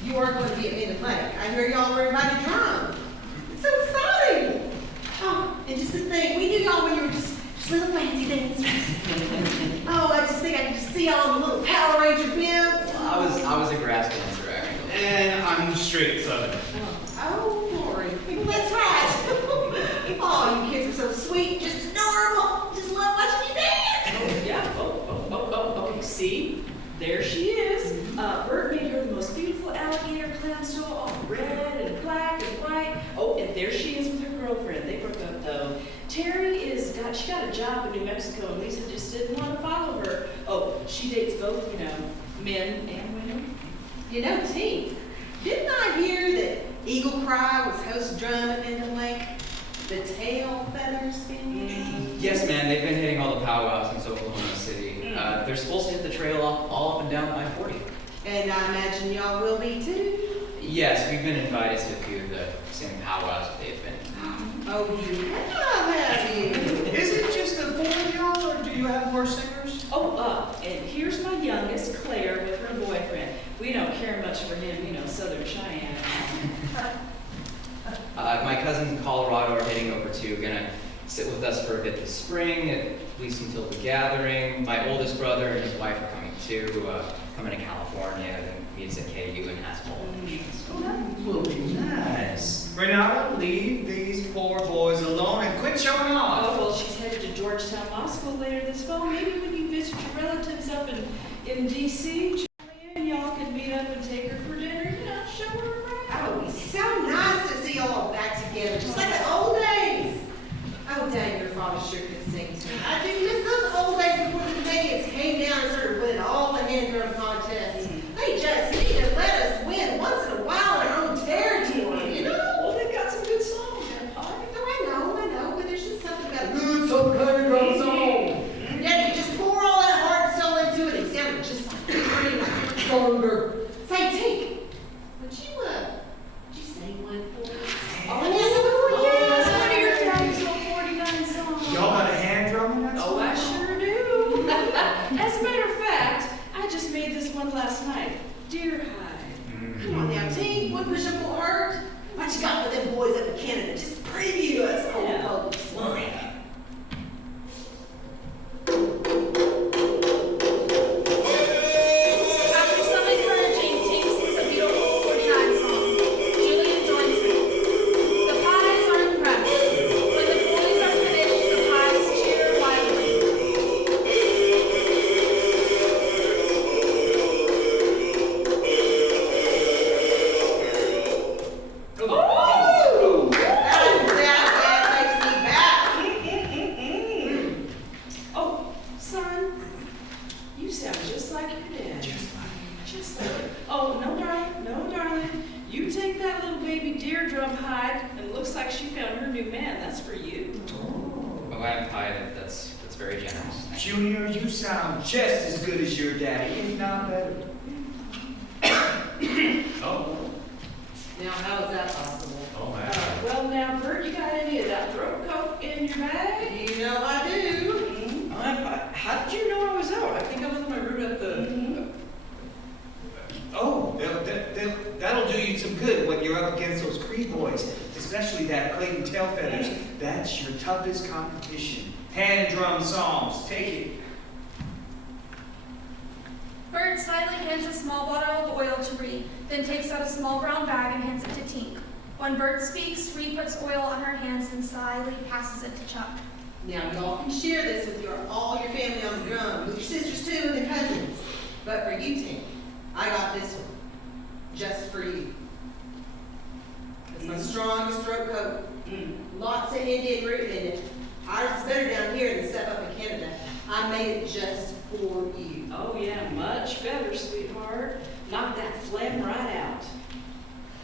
you are going to be at Mendon Lake. I hear y'all were invited to drum. It's so exciting. Oh, and just to think, we knew y'all when you were just little fancy dancers. Oh, I just think I can just see all the little Power Ranger bibs. I was a grass dancer, actually. And I'm straight Southern. Oh, Lori. Well, that's right. Oh, you kids are so sweet, just adorable. Just love watching you dance. Oh, yeah. Okay, see? There she is. Bert made her the most beautiful alligator clown stole, all red and black and white. Oh, and there she is with her girlfriend. They broke up though. Terry she got a job in New Mexico, and Lisa just didn't want to follow her. Oh, she dates both, men and women. You know, T, didn't I hear that Eagle Cry was host drum at Mendon Lake? The tail feathers spinning? Yes, man, they've been hitting all the powwows in Oklahoma City. They're supposed to hit the trail all up and down I-40. And I imagine y'all will be too? Yes, we've been invited to a few of the same powwows that they've been. Oh, you have you? Is it just the four of y'all, or do you have more singers? Oh, and here's my youngest, Claire, with her boyfriend. We don't care much for him, Southern Cheyenne. My cousins in Colorado are heading over too, gonna sit with us for a bit this spring, at least until the gathering. My oldest brother and his wife are coming too, coming to California, then meet us at KU and ask all questions. Well, that will be nice. Renata, leave these poor boys alone and quit showing off. Oh, well, she's headed to Georgetown Law School later this fall. Maybe when you visit your relatives up in D.C., and y'all could meet up and take her for dinner, show her around. Oh, it would be so nice to see y'all back together, just like the old days. Oh, dang, your father sure could sing too. I do miss those old days before the Canadians came down and started winning all the hand drum contests. They just need to let us win once in a while in our own territory, Well, they've got some good songs, Empire. Oh, I know, but there's just something about some kind of drum song. Yeah, you just pour all that heart and soul into it. It sounded just like thunder. Say, Tink, would you sing one for us? Oh, yes, one of your daddy's old 49 songs. Y'all got a hand drum in that Oh, I sure do. As a matter of fact, I just made this one last night. Deer High. Come on now, Tink, one push up won't hurt. What you got for them boys up in Canada? Just preview us. Oh, sorry. After some encouraging, Tink sings a beautiful 49 song. Julian joins me. The pies are impressed. When the boys are finished, the pies cheer wildly. Oh! That makes me back. Oh, son, you sound just like your dad. Just like it. Oh, no, darling. You take that little baby deer drum hide, and it looks like she found her new man. That's for you. Oh, I'm pie, that's Junior, you sound just as good as your daddy, if not better. Oh. Now, how is that possible? Oh, man. Well, now, Bert, you got any of that throat coat in your bag? You know I do. How did you know I was out? I think I left my room at the. Oh, that'll do you some good when you're up against those Creed boys, especially that Clayton Tailfeathers. That's your toughest competition. Hand drum songs, take it. Bert silently hands a small bottle of oil to Ree, then takes out a small brown bag and hands it to Tink. When Bert speaks, Ree puts oil on her hands and slyly passes it to Chuck. Now, y'all can share this with all your family on the drum, with your sisters too, and the cousins. But for you, Tink, I got this one, just for you. It's my strongest throat coat. Lots of Indian root in it. Ours is better down here than stuff up in Canada. I made it just for you. Oh, yeah, much better, sweetheart. Knock that phlegm right out.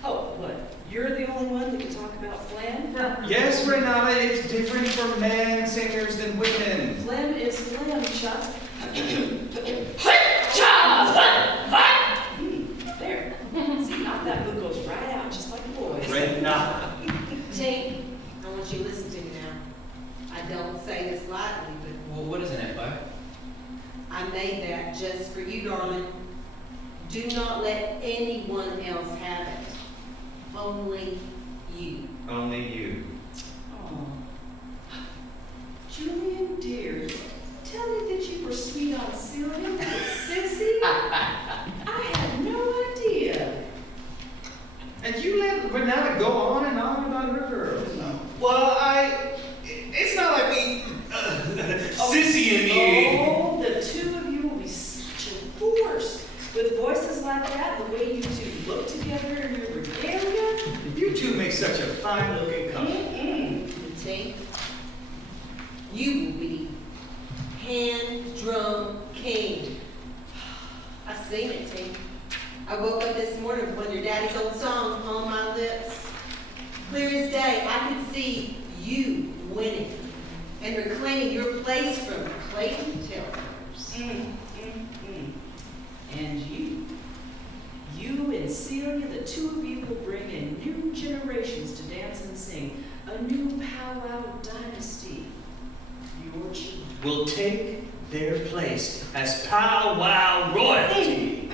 Oh, what? You're the only one that can talk about phlegm? Yes, Renata, it's different for men singers than women. Phlegm is phlegm, Chuck. There. See, knock that glucose right out, just like boys. Renata. Tink, I want you to listen to me now. I don't say this lightly, but Well, what is in it, bud? I made that just for you, darling. Do not let anyone else have it. Only you. Only you. Oh. Julian, dear, tell me that you were sweet on Celia with Sissy. I had no idea. And you let Renata go on and on about her girls. No. Well, it's not like we, Sissy and me. Oh, the two of you will be such a force. With voices like that, the way you two look together in your regalia. You two make such a fine-looking couple. Tink, you will be hand drum king. I've seen it, Tink. I woke up this morning with one of your daddy's old songs on my lips. Clear as day, I could see you winning and reclaiming your place from Clayton Tailfeathers. And you and Celia, the two of you will bring in new generations to dance and sing. A new powwow dynasty. Your children Will take their place as powwow royalty.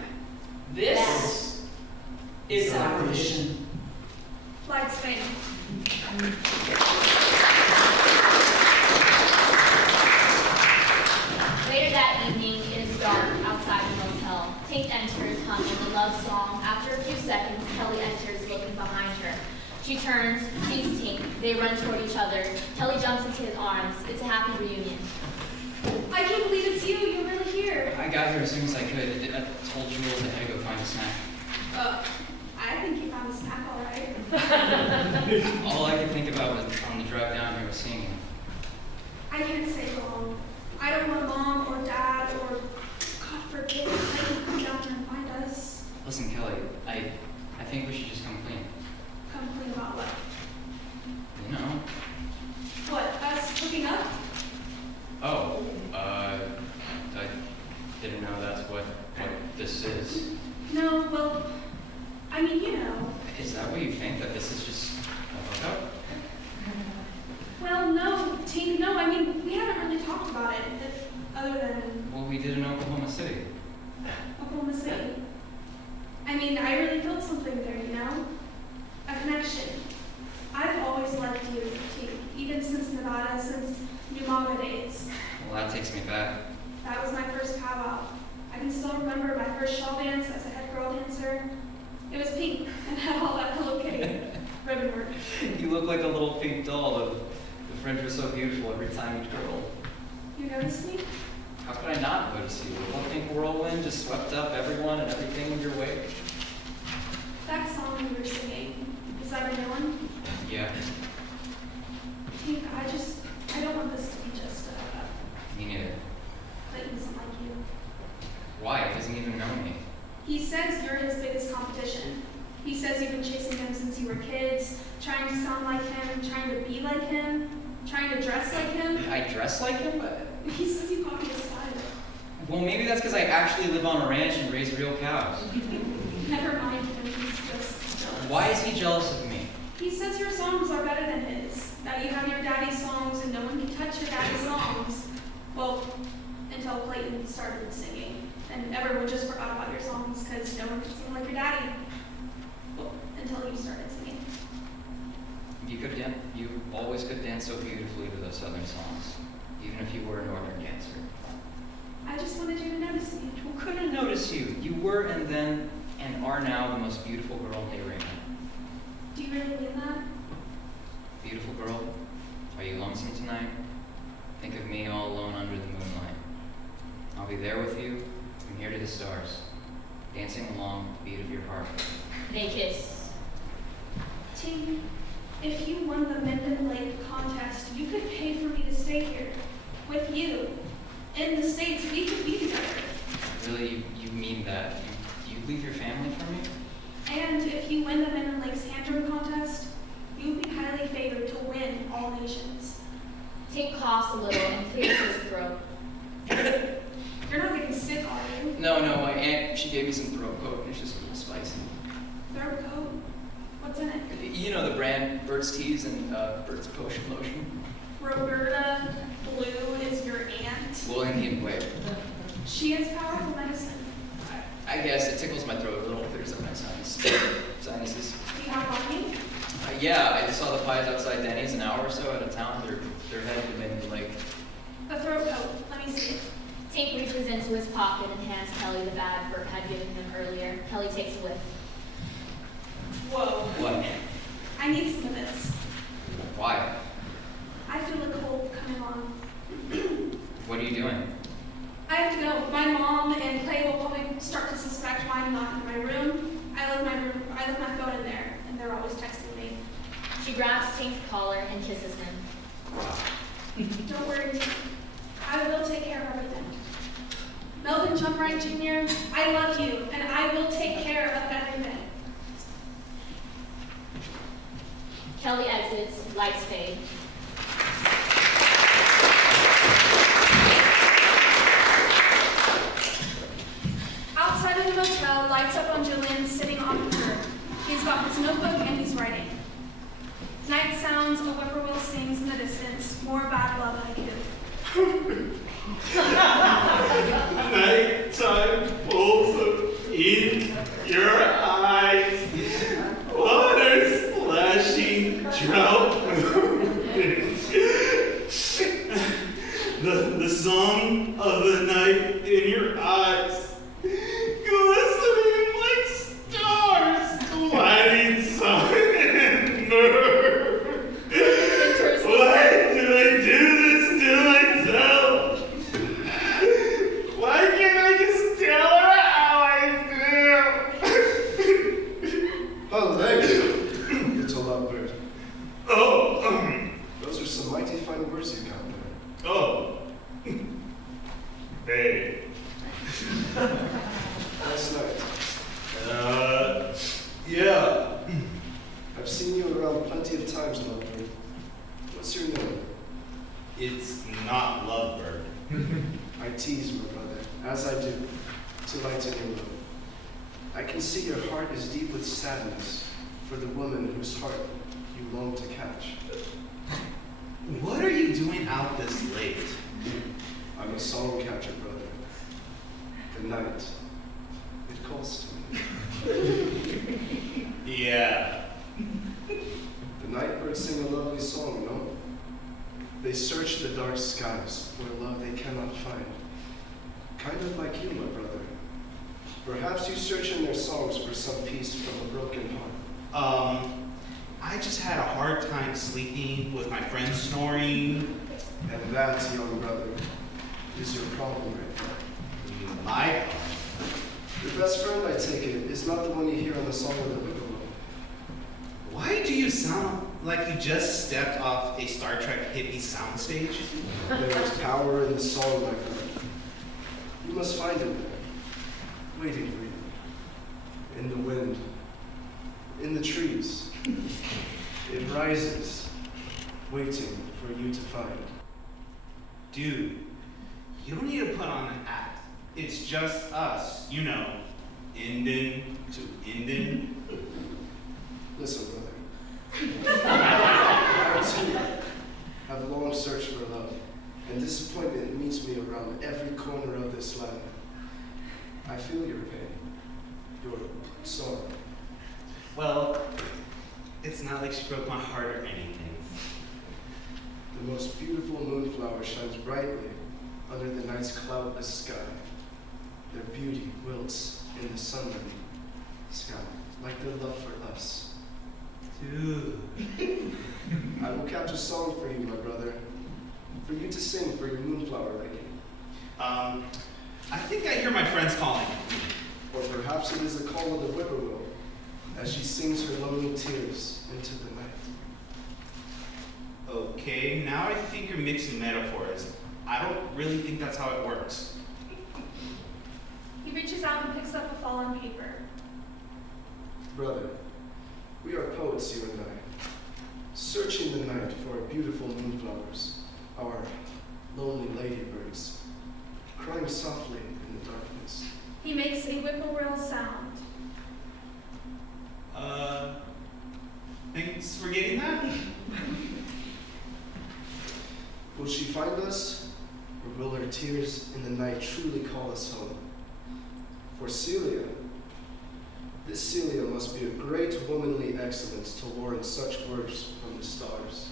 This is our vision. Lights fade. Later that evening, it is dark outside the motel. Tink enters, humming a love song. After a few seconds, Kelly enters, looking behind her. She turns, sees Tink. They run toward each other. Kelly jumps into his arms. It's a happy reunion. I can't believe it's you. You're really here. I got here as soon as I could. I told Jules I had to go find a snack. I think you found a snack all right. All I could think about was on the drive down here was seeing him. I can't stay long. I don't want mom or dad or, God forbid, Clayton come down here and find us. Listen, Kelly, I think we should just come clean. Come clean about what? You know? What, us hooking up? Oh, I didn't know that's what this is. No, well, I mean, you know. Is that what you think, that this is just a hookup? Well, no, Tink, no, I mean, we haven't really talked about it, other than Well, we did in Oklahoma City. Oklahoma City. I mean, I really felt something there, you know? A connection. I've always liked you, Tink, even since Nevada, since New Mama days. Well, that takes me back. That was my first powwow. I can still remember my first shawl dance as a head girl dancer. It was pink and had all that Hello Kitty ribbon work. You look like a little pink doll. The fringe was so beautiful every time you twirled. You noticed me? How could I not notice you? The whole pink whirlwind just swept up everyone and everything in your wake. That song you were singing, is that a new one? Yeah, Tink, I don't want this to be just me neither. Clayton doesn't like you. Why? He doesn't even know me. He says you're his biggest competition. He says you've been chasing him since you were kids, trying to sound like him, trying to be like him, trying to dress like him. I dress like him? But He says you copy his Well, maybe that's because I actually live on a ranch and raise real cows. Never mind him, he's just jealous. Why is he jealous of me? He says your songs are better than his, that you have your daddy's songs and no one can touch your daddy's songs. Well, until Clayton started singing, and everyone just forgot about your songs because no one could sing like your daddy. Well, until you started singing. You always could dance so beautifully to those southern songs, even if you were a northern dancer. I just wanted you to notice me. Who couldn't notice you? You were and then and are now the most beautiful girl in the arena. Do you really mean that? Beautiful girl, are you lonesome tonight? Think of me all alone under the moonlight. I'll be there with you from here to the stars, dancing along the beat of your heart. They kiss. Tink, if you won the Minden Lake contest, you could pay for me to stay here with you. In the States, we could be together. Really, you mean that? You leave your family for me? And if you win the Minden Lakes hand drum contest, you would be highly favored to win all nations. Tink coughs a little and clears his throat. You're not getting sick, are you? No, my aunt, she gave me some throat coat and it's just a little spicy. Throat coat? What's in it? You know the brand, Burt's Teas and Burt's Potion Lotion? Roberta Blue is your aunt. Well, Indian way. She has powerful medicine. I guess it tickles my throat a little, clears up my sinuses. Do you have money? Yeah, I just saw the pies outside Denny's an hour or so out of town. They're headed to Minden Lake. A throat coat. Let me see it. Tink reaches into his pocket and hands Kelly the bag Bert had given him earlier. Kelly takes a whiff. Whoa. What? I need some of this. Why? I feel the cold coming on. What are you doing? I have to go. My mom and Clay will probably start to suspect why I'm not in my room. I left my phone in there, and they're always texting me. She grabs Tink's collar and kisses him. Don't worry, I will take care of everything. Melvin Jumpright Jr., I love you, and I will take care of everything. Kelly exits, lights fade. Outside of the motel, lights up on Julian sitting on the curb. He's got his notebook and he's writing. Night sounds, a whippoorwill sings in the distance, more bad love haiku. Nighttime pulls in your eyes. Water splashing, drought. The song of the night in your eyes, glistening like stars, gliding sun and nerve. Why do I do this to myself? Why can't I just tell her how I feel? Oh, thank you. It's a lovebird. Oh, Those are some mighty fine words you got there. oh. Hey. Last night. Yeah. I've seen you around plenty of times, lovebird. What's your name? It's not Lovebird. I tease, my brother, as I do, to lighten your load. I can see your heart is deep with sadness for the woman whose heart you long to catch. What are you doing out this late? I'm a song catcher, brother. The night, it calls to me. Yeah. The night birds sing a lovely song, no? They search the dark skies for love they cannot find. Kind of like you, my brother. Perhaps you search in their songs for some peace from a broken heart. I just had a hard time sleeping with my friends snoring. And that, young brother, is your problem right there. My Your best friend, I take it, is not the one you hear on the song of the Whippoorwill. Why do you sound like you just stepped off a Star Trek hippie soundstage? There is power in the song, my friend. You must find it there, waiting for you. In the wind, in the trees. It rises, waiting for you to find. Dude, you don't need to put on an act. It's just us, you know, Indian to Indian. Listen, brother. I too have long searched for love, and disappointment meets me around every corner of this land. I feel your pain, your sorrow. Well, it's not like she broke my heart or anything. The most beautiful moonflower shines brightly under the night's cloudless sky. Their beauty wilts in the sunlit sky, like their love for us. Dude. I will catch a song for you, my brother, for you to sing for your moonflower lady. I think I hear my friends calling. Or perhaps it is the call of the whippoorwill as she sings her lonely tears into the night. Okay, now I think you're mixing metaphors. I don't really think that's how it works. He reaches out and picks up a fallen paper. Brother, we are poets, you and I, searching the night for our beautiful moonflowers, our lonely ladybirds, crying softly in the darkness. He makes a whippoorwill sound. Thanks for getting that? Will she find us, or will her tears in the night truly call us home? For Celia, this Celia must be a great womanly excellence to warrant such words from the stars.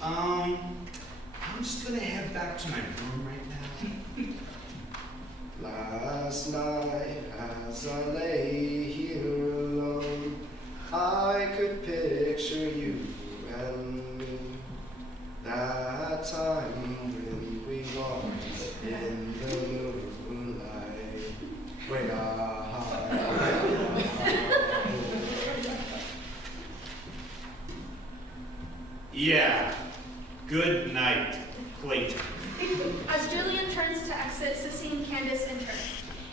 I'm just gonna head back to my room right now. Last night, as I lay here alone, I could picture you and me. That time when we walked in the moonlight. Wait, Yeah. Good night, Clayton. As Julian turns to exit, Sissy and Candace enter.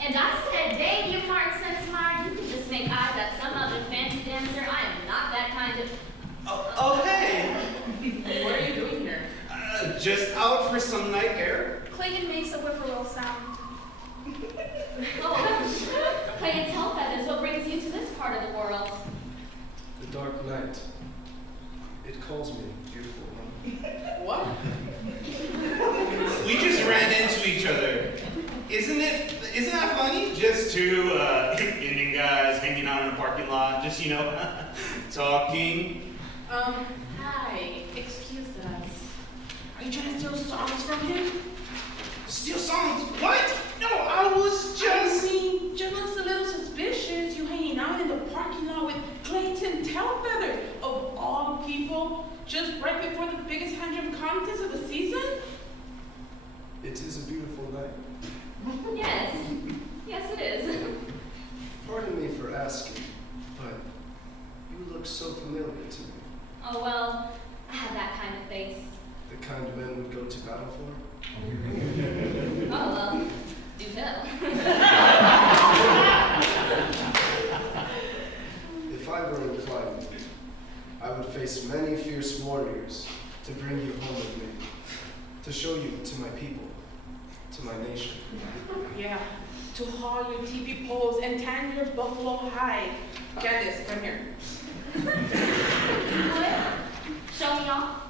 And I said, Dave, you aren't sense mind. You can just make eyes at some other fancy dancer. I am not that kind of. Oh, hey. What are you doing here? Just out for some night air. Clayton makes a whippoorwill sound. Oh, Clayton Tailfeathers, what brings you to this part of the world? the dark night. It calls me beautiful one. What? We just ran into each other. Isn't that funny? Just two Indian guys hanging out in a parking lot, just, talking. Hi. Excuse us. Are you trying to steal songs from him? Steal songs? What? No, I was just... Just looks a little suspicious. You hanging out in the parking lot with Clayton Tailfeather, of all people, just right before the biggest hand drum contest of the season? It is a beautiful night. Yes. Yes, it is. Pardon me for asking, but you look so familiar to me. Oh, well, I have that kind of face. The kind of men would go to battle for? Oh, well, do tell. If I were inclined, I would face many fierce warriors to bring you home with me, to show you to my people, to my nation. Yeah. To haul your teepee poles and tan your buffalo hide. Candace, come here. What? Show me off.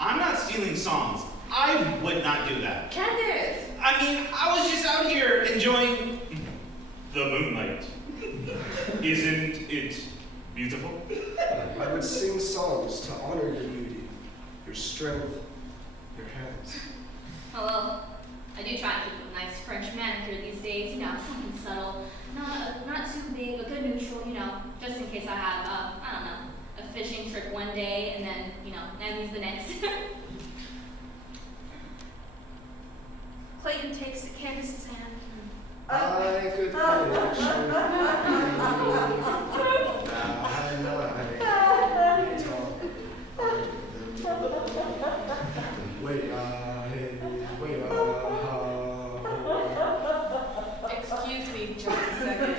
I'm not stealing songs. I would not do that. Candace! I mean, I was just out here enjoying the moonlight. Isn't it beautiful? I would sing songs to honor your beauty, your strength, your hands. Oh, well, I do try to keep a nice French manicure these days, something subtle. Not too big, a good neutral, just in case I have, I don't know, a fishing trip one day and then, enemies the next. Clayton takes Candace's hand. I could picture Excuse me just a second.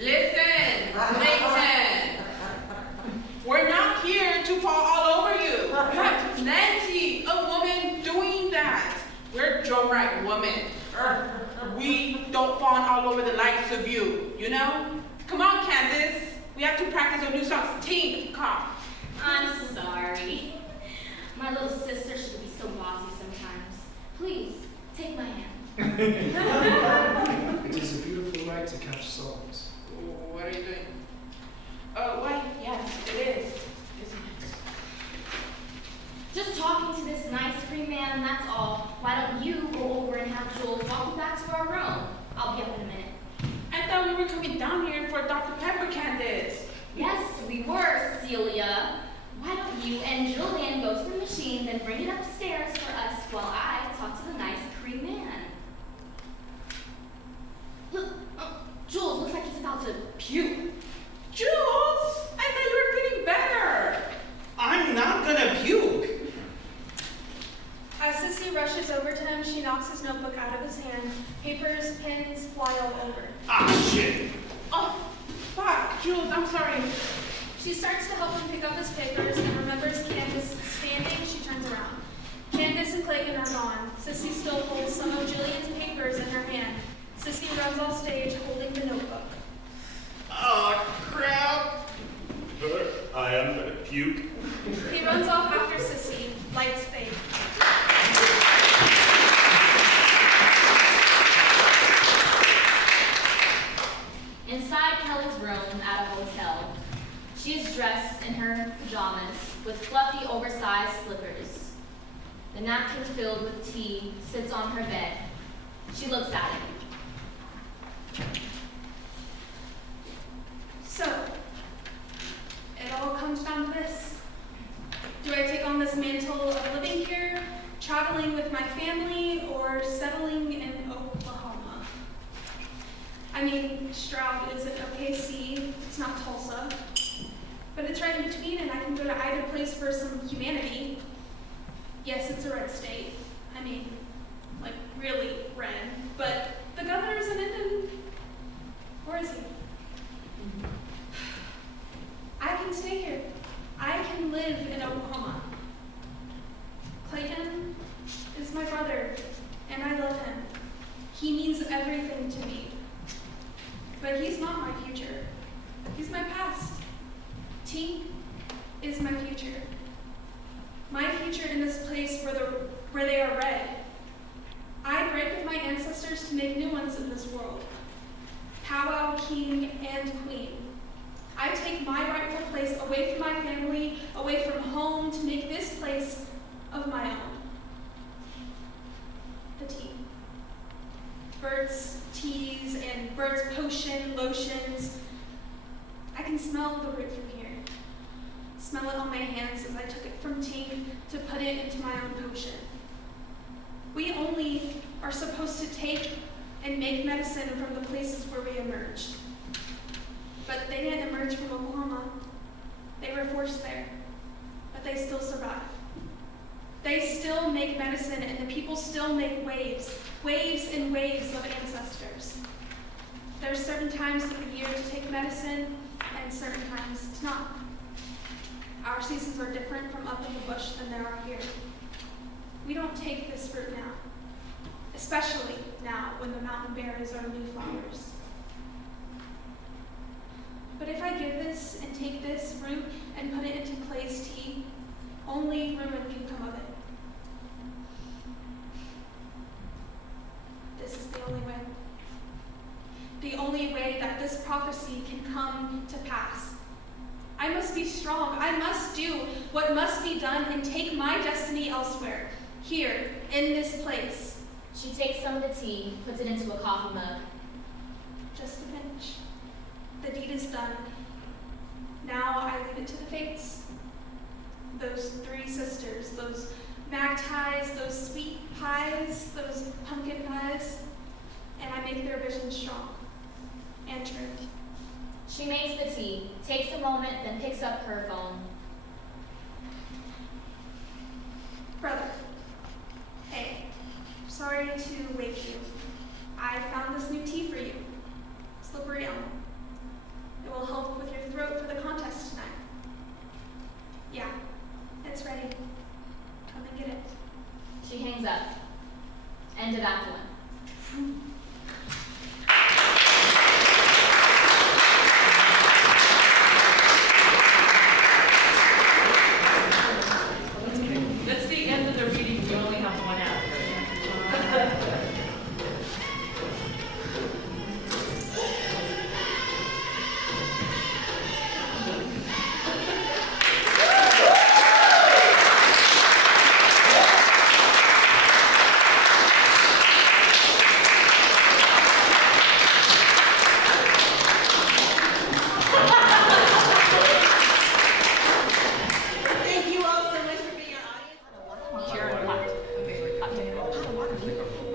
Listen, Clayton. We're not here to fall all over you. You have plenty of women doing that. We're drum right women. we don't fawn all over the likes of you, you know? Come on, Candace. We have to practice our new songs. Tink, come. I'm sorry. My little sister should be so bossy sometimes. Please, take my hand. It is a beautiful night to catch songs. What are you doing? Oh, why, yes, it is. Isn't it? Just talking to this nice free man, that's all. Why don't you go over and have Jules walk me back to our room? I'll be up in a minute. I thought we were coming down here for Dr. Pepper, Candace. Yes, we were, Celia. Why don't you and Julian go to the machine, then bring it upstairs for us while I talk to the nice free man. Look, Jules looks like he's about to puke. Jules, I thought you were feeling better. I'm not gonna puke. As Sissy rushes over to him, she knocks his notebook out of his hand. Papers, pens fly all over. Ah, shit. Oh, fuck, Jules, I'm sorry. She starts to help him pick up his papers and remembers Candace standing. She turns around. Candace and Clayton are gone. Sissy still holds some of Jillian's papers in her hand. Sissy runs off stage holding the notebook. Oh, crap. I am gonna puke. He runs off after Sissy. Lights fade. Inside Kelly's room at a hotel, she is dressed in her pajamas with fluffy, oversized slippers. The napkin filled with tea sits on her bed. She looks at it. So, it all comes down to this. Do I take on this mantle of living here, traveling with my family, or settling in Oklahoma? I mean, Stroud is in OKC, it's not Tulsa. But it's right in between, and I can go to either place for some humanity. Yes, it's a red state. I mean, like, really red. But the governor isn't in. Or is he? I can stay here. I can live in Oklahoma. Clayton is my brother, and I love him. He means everything to me. But he's not my future. He's my past. Tink is my future. My future in this place where they are red. I break with my ancestors to make new ones in this world. Powwow, king, and queen. I take my rightful place away from my family, away from home, to make this place of my own. The tea. Bert's teas and Bert's potion, lotions. I can smell the root from here. Smell it on my hands as I took it from Tink to put it into my own potion. We only are supposed to take and make medicine from the places where we emerged. But they didn't emerge from Oklahoma. They were forced there. But they still survive. They still make medicine, and the people still make waves. Waves and waves of ancestors. There are certain times of the year to take medicine, and certain times to not. Our seasons are different from up in the bush than there are here. We don't take this fruit now, especially now when the mountain berries are new flowers. But if I give this and take this root and put it into Clay's tea, only ruin can come of it. This is the only way. The only way that this prophecy can come to pass. I must be strong. I must do what must be done and take my destiny elsewhere, here, in this place. She takes some of the tea, puts it into a coffee mug. Just a pinch. The deed is done. Now I leave it to the fates. Those three sisters, those magpies, those sweet pies, those pumpkin pies, and I make their vision strong and true. She makes the tea, takes a moment, then picks up her phone. Brother, hey, sorry to wake you. I found this new tea for you. Slippery elm. It will help with your throat for the contest tonight. Yeah, it's ready. Come and get it. She hangs up. End of Act 1. That's the end of the reading, we only have one after. Thank you all so much for being our audience. Sharon, hot. Okay, hot.